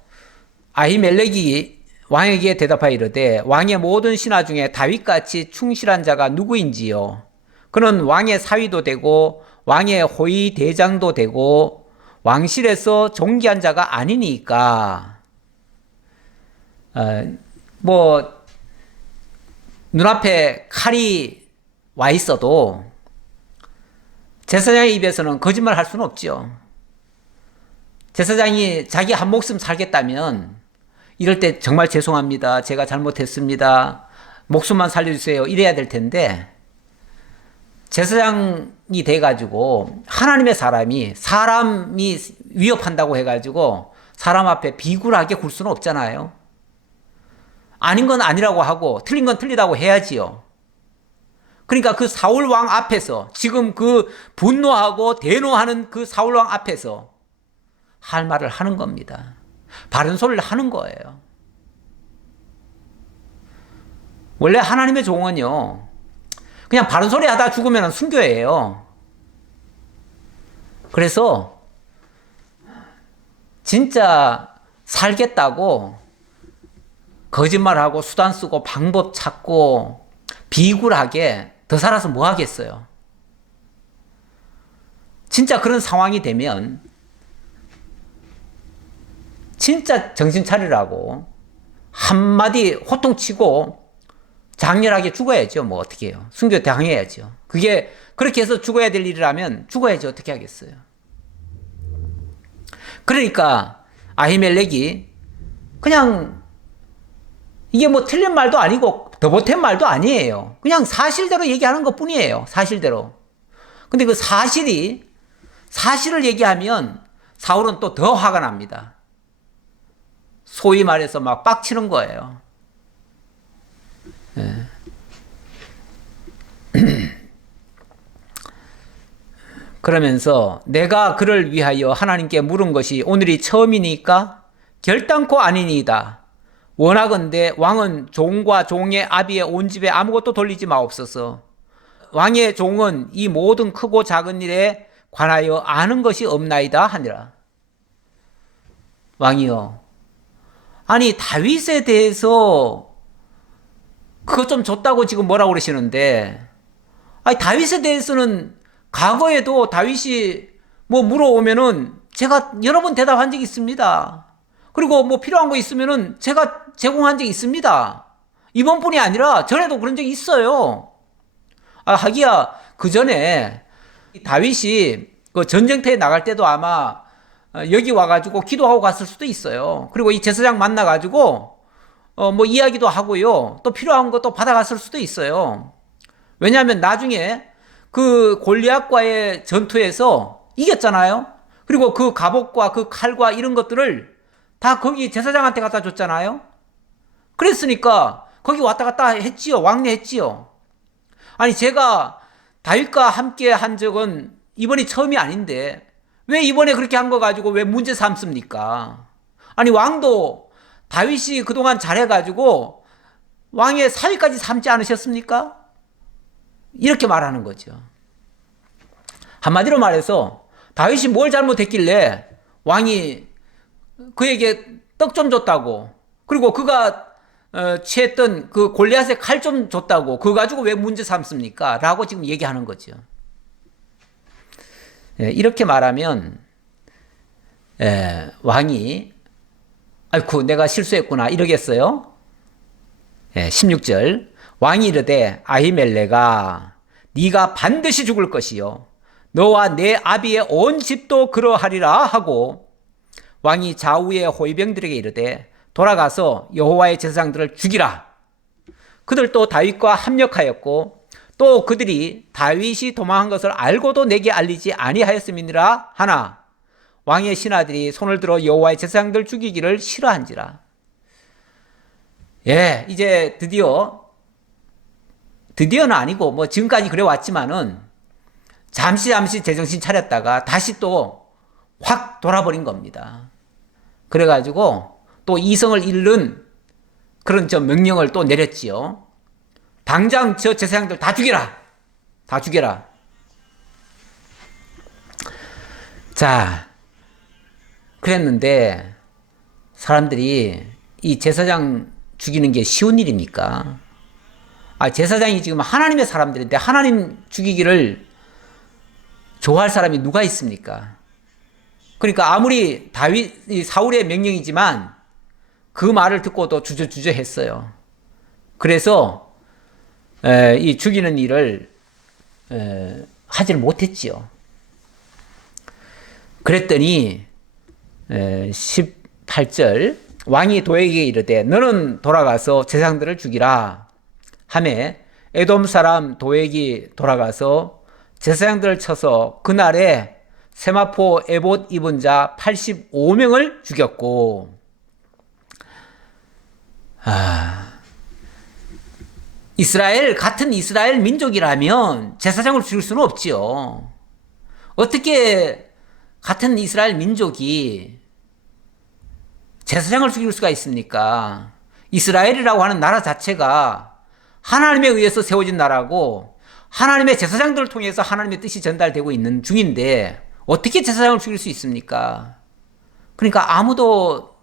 아히멜렉이 왕에게 대답하여 이르되 왕의 모든 신하 중에 다윗같이 충실한 자가 누구인지요? 그는 왕의 사위도 되고 왕의 호위 대장도 되고 왕실에서 존귀한 자가 아니니까. 눈앞에 칼이 와 있어도 제사장의 입에서는 거짓말 할 수는 없죠. 제사장이 자기 한 목숨 살겠다면 이럴 때 정말 죄송합니다, 제가 잘못했습니다, 목숨만 살려주세요 이래야 될 텐데, 제사장이 돼가지고 하나님의 사람이 위협한다고 해가지고 사람 앞에 비굴하게 굴 수는 없잖아요. 아닌 건 아니라고 하고 틀린 건 틀리다고 해야지요. 그러니까 그 사울 왕 앞에서, 지금 그 분노하고 대노하는 그 사울 왕 앞에서 할 말을 하는 겁니다. 바른 소리를 하는 거예요. 원래 하나님의 종은요 그냥 바른 소리 하다 죽으면 순교예요. 그래서 진짜 살겠다고 거짓말하고 수단 쓰고 방법 찾고 비굴하게 더 살아서 뭐 하겠어요. 진짜 그런 상황이 되면 진짜 정신 차리라고 한마디 호통치고 장렬하게 죽어야죠. 뭐 어떻게 해요. 순교 당해야죠. 그게 그렇게 해서 죽어야 될 일이라면 죽어야지 어떻게 하겠어요. 그러니까 아히멜렉이 그냥 이게 뭐 틀린 말도 아니고 더 보탠 말도 아니에요. 그냥 사실대로 얘기하는 것 뿐이에요. 사실대로. 근데 그 사실을 얘기하면 사울은 또 더 화가 납니다. 소위 말해서 막 빡치는 거예요. 네. 그러면서 내가 그를 위하여 하나님께 물은 것이 오늘이 처음이니까 결단코 아니니이다. 원하건대 왕은 종과 종의 아비의 온 집에 아무것도 돌리지 마옵소서. 왕의 종은 이 모든 크고 작은 일에 관하여 아는 것이 없나이다 하니라. 왕이여, 아니 다윗에 대해서 그것 좀 줬다고 지금 뭐라고 그러시는데, 아니 다윗에 대해서는 과거에도 다윗이 뭐 물어오면은 제가 여러 번 대답한 적이 있습니다. 그리고 뭐 필요한 거 있으면은 제가 제공한 적이 있습니다. 이번뿐이 아니라 전에도 그런 적이 있어요. 하기야 그 전에 다윗이 그 전쟁터에 나갈 때도 아마 여기 와가지고 기도하고 갔을 수도 있어요. 그리고 이 제사장 만나가지고 뭐 이야기도 하고요. 또 필요한 것도 받아갔을 수도 있어요. 왜냐하면 나중에 그 골리앗과의 전투에서 이겼잖아요. 그리고 그 갑옷과 그 칼과 이런 것들을 다 거기 제사장한테 갖다 줬잖아요. 그랬으니까 거기 왔다 갔다 했지요. 왕래했지요. 아니 제가 다윗과 함께 한 적은 이번이 처음이 아닌데 왜 이번에 그렇게 한 거 가지고 왜 문제 삼습니까? 아니 왕도 다윗이 그동안 잘해가지고 왕의 사위까지 삼지 않으셨습니까? 이렇게 말하는 거죠. 한마디로 말해서 다윗이 뭘 잘못했길래 왕이 그에게 떡 좀 줬다고, 그리고 그가 취했던 그 골리앗의 칼 좀 줬다고 그거 가지고 왜 문제 삼습니까? 라고 지금 얘기하는 거죠. 이렇게 말하면 왕이 아이쿠 내가 실수했구나 이러겠어요? 16절 왕이 이르되 아히멜레가 네가 반드시 죽을 것이요 너와 내 아비의 온 집도 그러하리라 하고 왕이 좌우의 호위병들에게 이르되 돌아가서 여호와의 제사장들을 죽이라. 그들도 다윗과 합력하였고 또 그들이 다윗이 도망한 것을 알고도 내게 알리지 아니하였음이니라 하나 왕의 신하들이 손을 들어 여호와의 제사장들 죽이기를 싫어한지라. 이제 드디어는 아니고 뭐 지금까지 그래 왔지만은 잠시 제정신 차렸다가 다시 또 확 돌아버린 겁니다. 그래가지고 또 이성을 잃는 그런 명령을 또 내렸지요. 당장 저 제사장들 다 죽여라. 다 죽여라. 자, 그랬는데 사람들이 이 제사장 죽이는 게 쉬운 일입니까? 제사장이 지금 하나님의 사람들인데 하나님 죽이기를 좋아할 사람이 누가 있습니까? 그러니까 아무리 사울의 명령이지만 그 말을 듣고도 주저주저 했어요. 그래서 이 죽이는 일을 하지를 못했지요. 그랬더니 18절 왕이 도에게 이르되 너는 돌아가서 제사장들을 죽이라 하매 에돔 사람 도액이 돌아가서 제사장들을 쳐서 그날에 세마포 에봇 입은 자 85명을 죽였고 같은 이스라엘 민족이라면 제사장을 죽일 수는 없지요. 어떻게 같은 이스라엘 민족이 제사장을 죽일 수가 있습니까? 이스라엘이라고 하는 나라 자체가 하나님에 의해서 세워진 나라고 하나님의 제사장들을 통해서 하나님의 뜻이 전달되고 있는 중인데 어떻게 제사장을 죽일 수 있습니까? 그러니까 아무도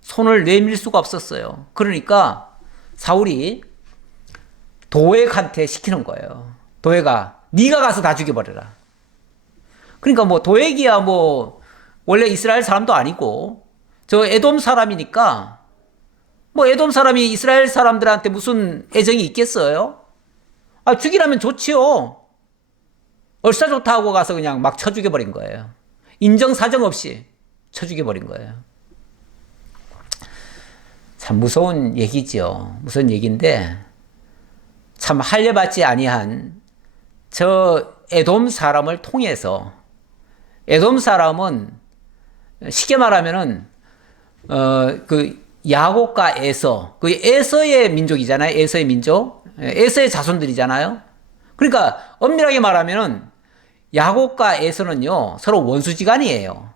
손을 내밀 수가 없었어요. 그러니까 사울이 도액한테 시키는 거예요. 도액아, 네가 가서 다 죽여버려라. 그러니까 뭐 도액이야 뭐 원래 이스라엘 사람도 아니고 저 에돔 사람이니까 뭐 에돔 사람이 이스라엘 사람들한테 무슨 애정이 있겠어요? 죽이라면 좋지요. 얼싸 좋다 하고 가서 그냥 막 쳐 죽여버린 거예요. 인정사정 없이 쳐 죽여버린 거예요. 참 무서운 얘기죠. 무서운 얘기인데 참 할례받지 아니한 저 에돔 사람을 통해서 에돔 사람은 쉽게 말하면은 그 야곱과 에서 그 에서의 민족이잖아요. 에서의 민족, 에서의 자손들이잖아요. 그러니까 엄밀하게 말하면은 야곱과 에서는요 서로 원수지간이에요.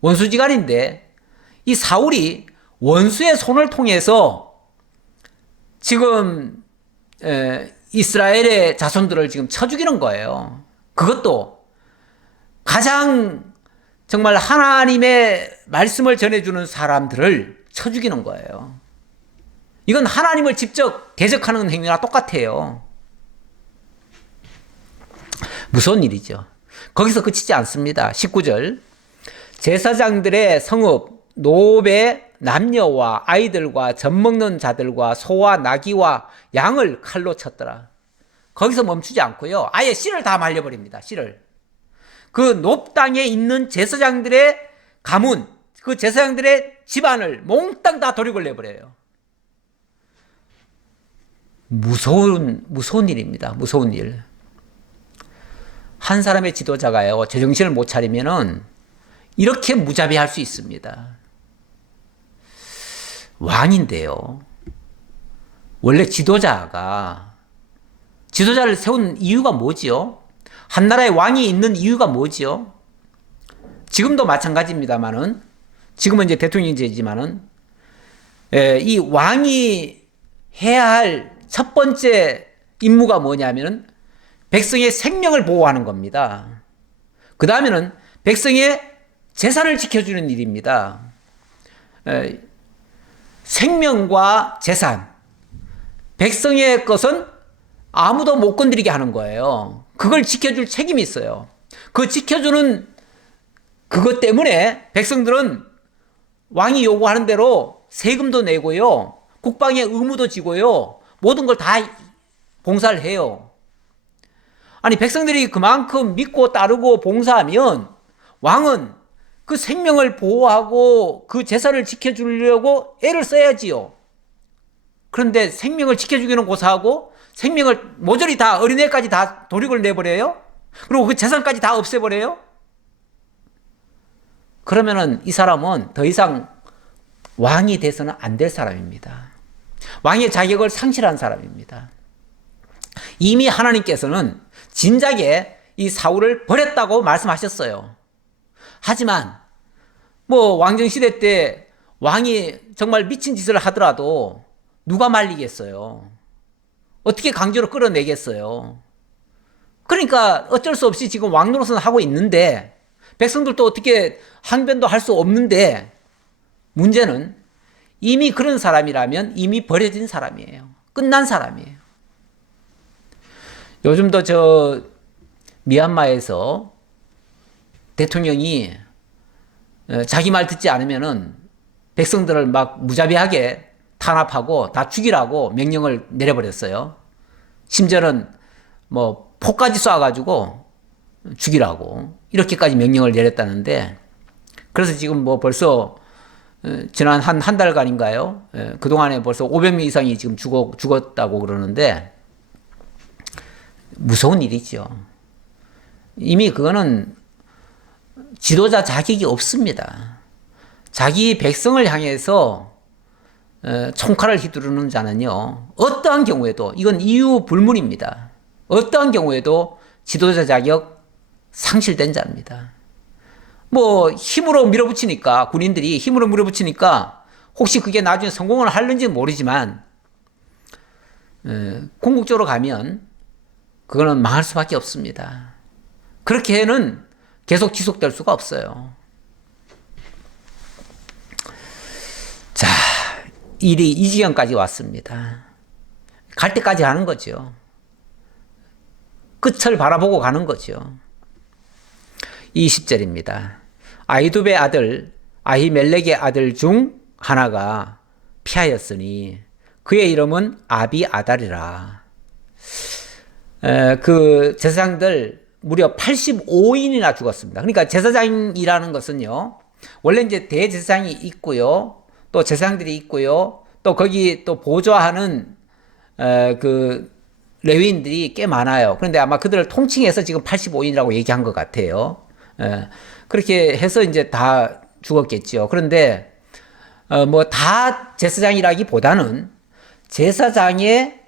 원수지간인데 이 사울이 원수의 손을 통해서 지금 이스라엘의 자손들을 지금 쳐 죽이는 거예요. 그것도 가장 정말 하나님의 말씀을 전해주는 사람들을 쳐 죽이는 거예요. 이건 하나님을 직접 대적하는 행위랑 똑같아요. 무서운 일이죠. 거기서 그치지 않습니다. 19절 제사장들의 성읍 노베 남녀와 아이들과 젖먹는 자들과 소와 나귀와 양을 칼로 쳤더라. 거기서 멈추지 않고요. 아예 씨를 다 말려버립니다. 씨를. 그 높 땅에 있는 제사장들의 가문, 그 제사장들의 집안을 몽땅 다 도륙을 내버려요. 무서운 일입니다. 무서운 일. 한 사람의 지도자가요, 제정신을 못 차리면은 이렇게 무자비할 수 있습니다. 왕인데요. 원래 지도자를 세운 이유가 뭐지요? 한 나라의 왕이 있는 이유가 뭐지요? 지금도 마찬가지입니다만은, 지금은 이제 대통령제지만은, 이 왕이 해야 할 첫 번째 임무가 뭐냐면은 백성의 생명을 보호하는 겁니다. 그 다음에는 백성의 재산을 지켜주는 일입니다. 생명과 재산, 백성의 것은 아무도 못 건드리게 하는 거예요. 그걸 지켜줄 책임이 있어요. 그 지켜주는 그것 때문에 백성들은 왕이 요구하는 대로 세금도 내고요. 국방의 의무도 지고요. 모든 걸 다 봉사를 해요. 아니, 백성들이 그만큼 믿고 따르고 봉사하면 왕은 그 생명을 보호하고 그 재산을 지켜주려고 애를 써야지요. 그런데 생명을 지켜주기는 고사하고 생명을 모조리 다 어린애까지 다 도륙을 내버려요. 그리고 그 재산까지 다 없애버려요. 그러면은 이 사람은 더 이상 왕이 돼서는 안 될 사람입니다. 왕의 자격을 상실한 사람입니다. 이미 하나님께서는 진작에 이 사울을 버렸다고 말씀하셨어요. 하지만 뭐 왕정시대 때 왕이 정말 미친 짓을 하더라도 누가 말리겠어요? 어떻게 강제로 끌어내겠어요? 그러니까 어쩔 수 없이 지금 왕 노릇은 하고 있는데 백성들도 어떻게 항변도 할 수 없는데 문제는 이미 그런 사람이라면 이미 버려진 사람이에요. 끝난 사람이에요. 요즘도 저 미얀마에서 대통령이 자기 말 듣지 않으면은 백성들을 막 무자비하게 탄압하고 다 죽이라고 명령을 내려버렸어요. 심지어는 뭐 포까지 쏴가지고 죽이라고 이렇게까지 명령을 내렸다는데, 그래서 지금 뭐 벌써 지난 한 달간인가요? 그동안에 벌써 500명 이상이 지금 죽었다고 그러는데 무서운 일이죠. 이미 그거는 지도자 자격이 없습니다. 자기 백성을 향해서 총칼을 휘두르는 자는요, 어떠한 경우에도, 이건 이유 불문입니다. 어떠한 경우에도 지도자 자격 상실된 자입니다. 뭐 힘으로 밀어붙이니까, 군인들이 힘으로 밀어붙이니까 혹시 그게 나중에 성공을 하는지는 모르지만 궁극적으로 가면 그거는 망할 수밖에 없습니다. 그렇게는 계속 지속될 수가 없어요. 자, 일이 이 지경까지 왔습니다. 갈 때까지 하는 거죠. 끝을 바라보고 가는 거죠. 20절입니다. 아히두베의 아들 아히멜렉의 아들 중 하나가 피하였으니 그의 이름은 아비아달이라. 그 제사장들 무려 85인이나 죽었습니다. 그러니까 제사장이라는 것은요, 원래 이제 대제사장이 있고요, 또 제사장들이 있고요, 또 거기 또 보좌하는 그 레위인들이 꽤 많아요. 그런데 아마 그들을 통칭해서 지금 85인이라고 얘기한 것 같아요. 그렇게 해서 이제 다 죽었겠죠. 그런데 뭐 다 제사장이라기보다는 제사장의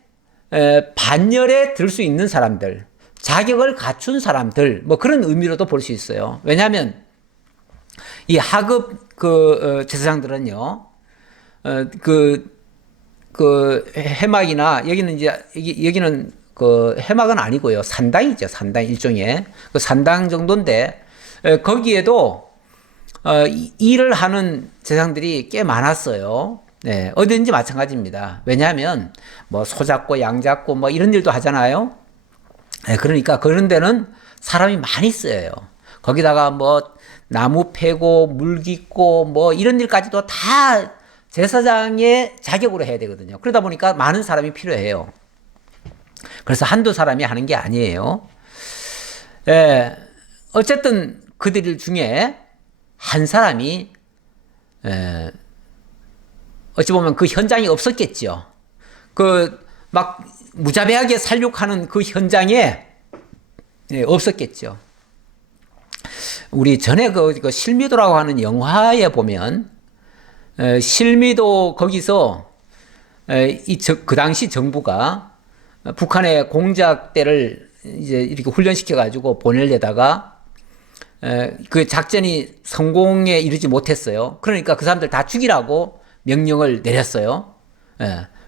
반열에 들 수 있는 사람들, 자격을 갖춘 사람들, 뭐 그런 의미로도 볼 수 있어요. 왜냐하면 이 하급 제사장들은요, 해막이나 여기는 그 해막은 아니고요, 산당이죠. 산당 일종의 그 산당 정도인데 거기에도 일을 하는 제사장들이 꽤 많았어요. 네, 어디든지 마찬가지입니다. 왜냐하면 뭐 소 잡고 양 잡고 뭐 이런 일도 하잖아요. 네, 그러니까 그런 데는 사람이 많이 쓰여요. 거기다가 뭐 나무 패고 물 깃고 뭐 이런 일까지도 다 제사장의 자격으로 해야 되거든요. 그러다 보니까 많은 사람이 필요해요. 그래서 한두 사람이 하는 게 아니에요. 예, 어쨌든 그들 중에 한 사람이 어찌 보면 그 현장이 없었겠죠. 그 막 무자비하게 살육하는 그 현장에 없었겠죠. 우리 전에 그 실미도라고 하는 영화에 보면 실미도 거기서 그 당시 정부가 북한의 공작대를 이제 이렇게 훈련시켜 가지고 보내려다가 그 작전이 성공에 이르지 못했어요. 그러니까 그 사람들 다 죽이라고 명령을 내렸어요.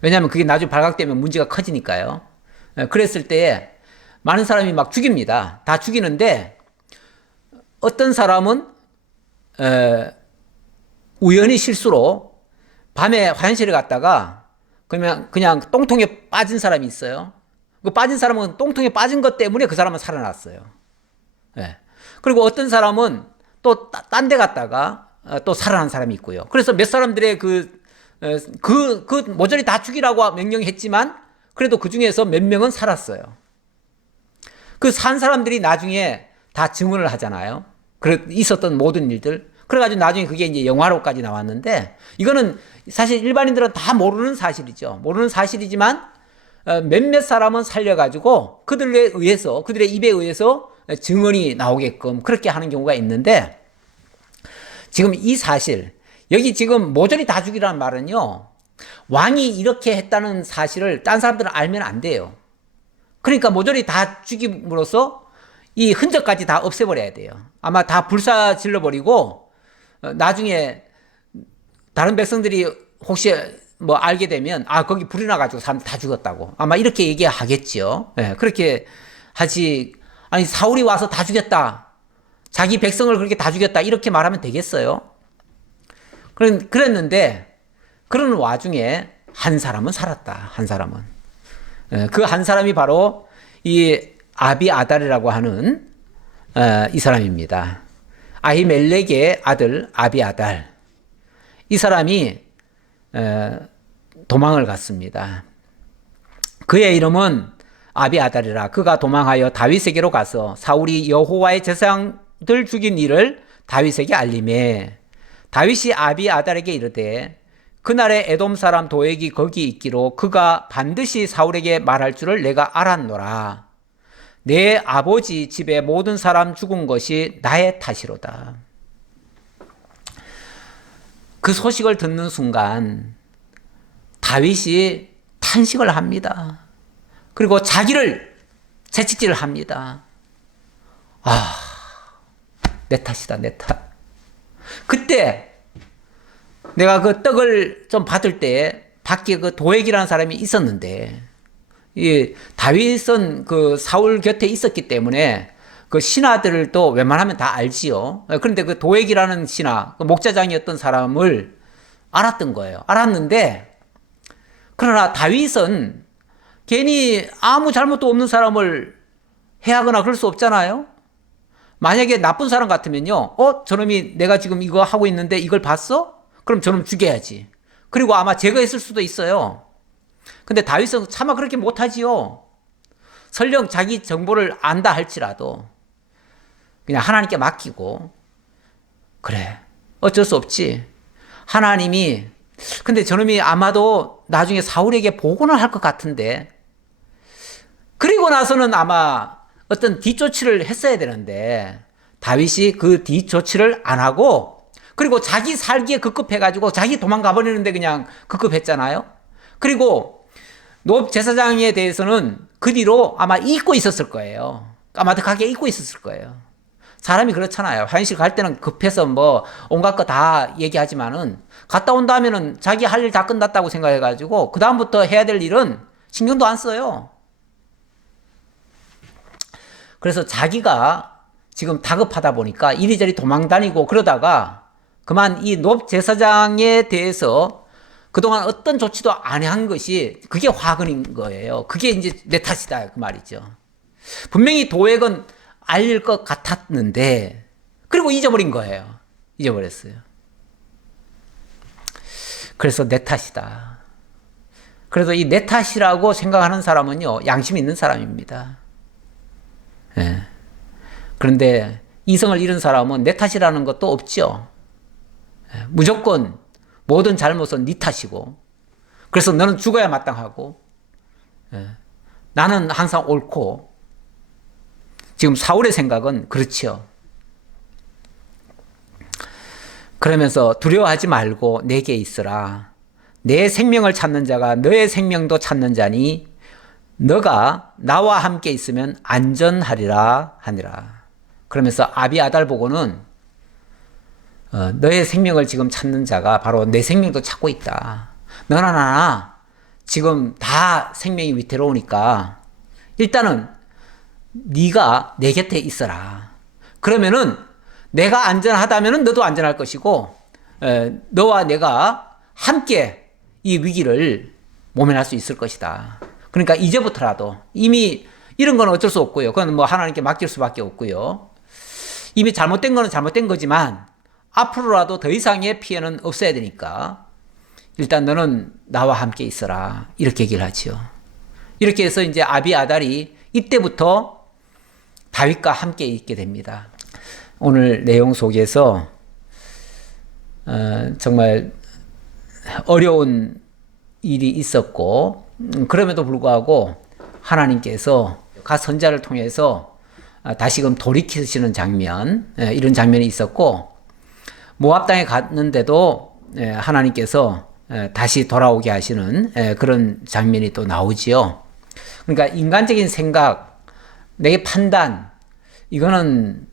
왜냐하면 그게 나중에 발각되면 문제가 커지니까요. 그랬을 때 많은 사람이 막 죽입니다. 다 죽이는데 어떤 사람은 우연히 실수로 밤에 화장실에 갔다가 그냥 똥통에 빠진 사람이 있어요. 그 빠진 사람은 똥통에 빠진 것 때문에 그 사람은 살아났어요. 그리고 어떤 사람은 또 딴 데 갔다가 또 살아난 사람이 있고요. 그래서 몇 사람들의 모조리 다 죽이라고 명령했지만 그래도 그 중에서 몇 명은 살았어요. 그 산 사람들이 나중에 다 증언을 하잖아요. 있었던 모든 일들. 그래가지고 나중에 그게 이제 영화로까지 나왔는데, 이거는 사실 일반인들은 다 모르는 사실이죠. 모르는 사실이지만 몇몇 사람은 살려가지고 그들에 의해서, 그들의 입에 의해서 증언이 나오게끔 그렇게 하는 경우가 있는데, 지금 이 사실, 여기 지금 모조리 다 죽이라는 말은요, 왕이 이렇게 했다는 사실을 딴 사람들은 알면 안 돼요. 그러니까 모조리 다 죽임으로써 이 흔적까지 다 없애버려야 돼요. 아마 다 불사 질러버리고 나중에 다른 백성들이 혹시 뭐 알게 되면 거기 불이 나가지고 사람 다 죽었다고 아마 이렇게 얘기하겠죠. 네, 그렇게 하지. 아니 사울이 와서 다 죽였다, 자기 백성을 그렇게 다 죽였다 이렇게 말하면 되겠어요? 그랬는데 그런 와중에 한 사람은 살았다. 한 사람은. 그 한 사람이 바로 이 아비아달이라고 하는 이 사람입니다. 아히멜렉의 아들 아비아달. 이 사람이 도망을 갔습니다. 그의 이름은 아비아달이라. 그가 도망하여 다윗에게로 가서 사울이 여호와의 제사장들 죽인 일을 다윗에게 알림해 다윗이 아비아달에게 이르되 그날에 에돔 사람 도액이 거기 있기로 그가 반드시 사울에게 말할 줄을 내가 알았노라. 내 아버지 집에 모든 사람 죽은 것이 나의 탓이로다. 그 소식을 듣는 순간 다윗이 탄식을 합니다. 그리고 자기를 채찍질을 합니다. 내 탓이다, 내 탓. 그때 내가 그 떡을 좀 받을 때 밖에 그 도액이라는 사람이 있었는데, 이 다윗은 그 사울 곁에 있었기 때문에 그 신하들을 또 웬만하면 다 알지요. 그런데 그 도액이라는 신하, 그 목자장이었던 사람을 알았던 거예요. 알았는데, 그러나 다윗은 괜히 아무 잘못도 없는 사람을 해하거나 그럴 수 없잖아요. 만약에 나쁜 사람 같으면요, 저놈이 내가 지금 이거 하고 있는데 이걸 봤어? 그럼 저놈 죽여야지. 그리고 아마 제거했을 수도 있어요. 근데 다윗은 차마 그렇게 못하지요. 설령 자기 정보를 안다 할지라도 그냥 하나님께 맡기고, 그래, 어쩔 수 없지. 하나님이, 근데 저놈이 아마도 나중에 사울에게 보고는 할 것 같은데, 그리고 나서는 아마 어떤 뒷조치를 했어야 되는데 다윗이 그 뒷조치를 안 하고, 그리고 자기 살기에 급급해가지고 자기 도망가 버리는데 그냥 급급했잖아요. 그리고 노업 제사장에 대해서는 그 뒤로 아마 잊고 있었을 거예요. 까마득하게 잊고 있었을 거예요. 사람이 그렇잖아요. 화장실 갈 때는 급해서 뭐 온갖 거 다 얘기하지만은 갔다 온 다음에는 자기 할 일 다 끝났다고 생각해가지고 그 다음부터 해야 될 일은 신경도 안 써요. 그래서 자기가 지금 다급하다 보니까 이리저리 도망다니고 그러다가 그만 이 노업 제사장에 대해서 그동안 어떤 조치도 안 한 것이 그게 화근인 거예요. 그게 이제 내 탓이다 그 말이죠. 분명히 도액은 알릴 것 같았는데 그리고 잊어버린 거예요. 잊어버렸어요. 그래서 내 탓이다. 그래서 이 내 탓이라고 생각하는 사람은요, 양심 있는 사람입니다. 예. 그런데 이성을 잃은 사람은 내 탓이라는 것도 없죠. 무조건 모든 잘못은 네 탓이고, 그래서 너는 죽어야 마땅하고, 나는 항상 옳고. 지금 사울의 생각은 그렇지요. 그러면서 두려워하지 말고 내게 있으라. 내 생명을 찾는 자가 너의 생명도 찾는 자니 너가 나와 함께 있으면 안전하리라 하니라. 그러면서 아비아달 보고는 너의 생명을 지금 찾는 자가 바로 내 생명도 찾고 있다. 너나 나나 지금 다 생명이 위태로우니까 일단은 네가 내 곁에 있어라. 그러면은 내가 안전하다면은 너도 안전할 것이고, 너와 내가 함께 이 위기를 모면할 수 있을 것이다. 그러니까 이제부터라도, 이미 이런 건 어쩔 수 없고요. 그건 뭐 하나님께 맡길 수밖에 없고요. 이미 잘못된 거는 잘못된 거지만 앞으로라도 더 이상의 피해는 없어야 되니까 일단 너는 나와 함께 있어라. 이렇게 얘기를 하지요. 이렇게 해서 이제 아비아달이 이때부터 다윗과 함께 있게 됩니다. 오늘 내용 속에서 정말 어려운 일이 있었고 그럼에도 불구하고 하나님께서 각 선자를 통해서 다시금 돌이키시는 장면, 이런 장면이 있었고 모압 땅에 갔는데도 하나님께서 다시 돌아오게 하시는 그런 장면이 또 나오지요. 그러니까 인간적인 생각, 내 판단, 이거는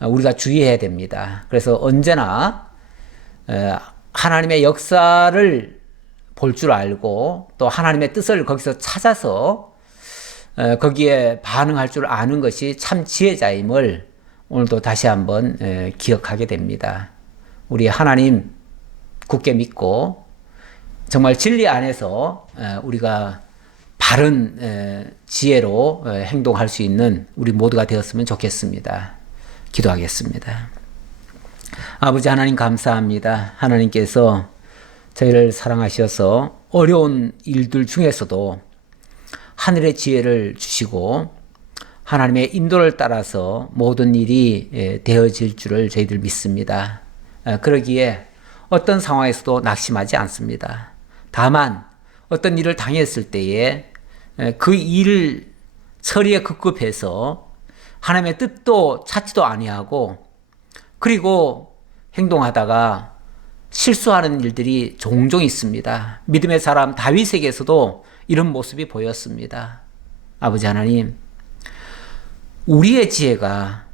우리가 주의해야 됩니다. 그래서 언제나 하나님의 역사를 볼 줄 알고 또 하나님의 뜻을 거기서 찾아서 거기에 반응할 줄 아는 것이 참 지혜자임을 오늘도 다시 한번 기억하게 됩니다. 우리 하나님 굳게 믿고 정말 진리 안에서 우리가 바른 지혜로 행동할 수 있는 우리 모두가 되었으면 좋겠습니다. 기도하겠습니다. 아버지 하나님 감사합니다. 하나님께서 저희를 사랑하셔서 어려운 일들 중에서도 하늘의 지혜를 주시고 하나님의 인도를 따라서 모든 일이 되어질 줄을 저희들 믿습니다. 그러기에 어떤 상황에서도 낙심하지 않습니다. 다만 어떤 일을 당했을 때에 그 일을 처리에 급급해서 하나님의 뜻도 찾지도 아니하고 그리고 행동하다가 실수하는 일들이 종종 있습니다. 믿음의 사람 다윗에게서도 이런 모습이 보였습니다. 아버지 하나님, 우리의 지혜가,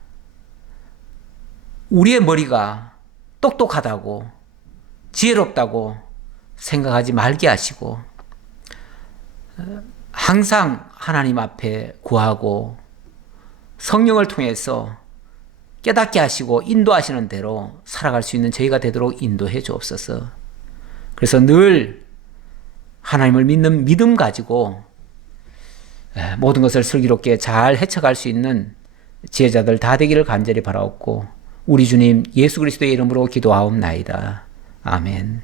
우리의 머리가 똑똑하다고, 지혜롭다고 생각하지 말게 하시고, 항상 하나님 앞에 구하고, 성령을 통해서 깨닫게 하시고 인도하시는 대로 살아갈 수 있는 저희가 되도록 인도해 주옵소서. 그래서 늘 하나님을 믿는 믿음 가지고 모든 것을 슬기롭게 잘 헤쳐갈 수 있는 지혜자들 다 되기를 간절히 바라옵고 우리 주님 예수 그리스도의 이름으로 기도하옵나이다. 아멘.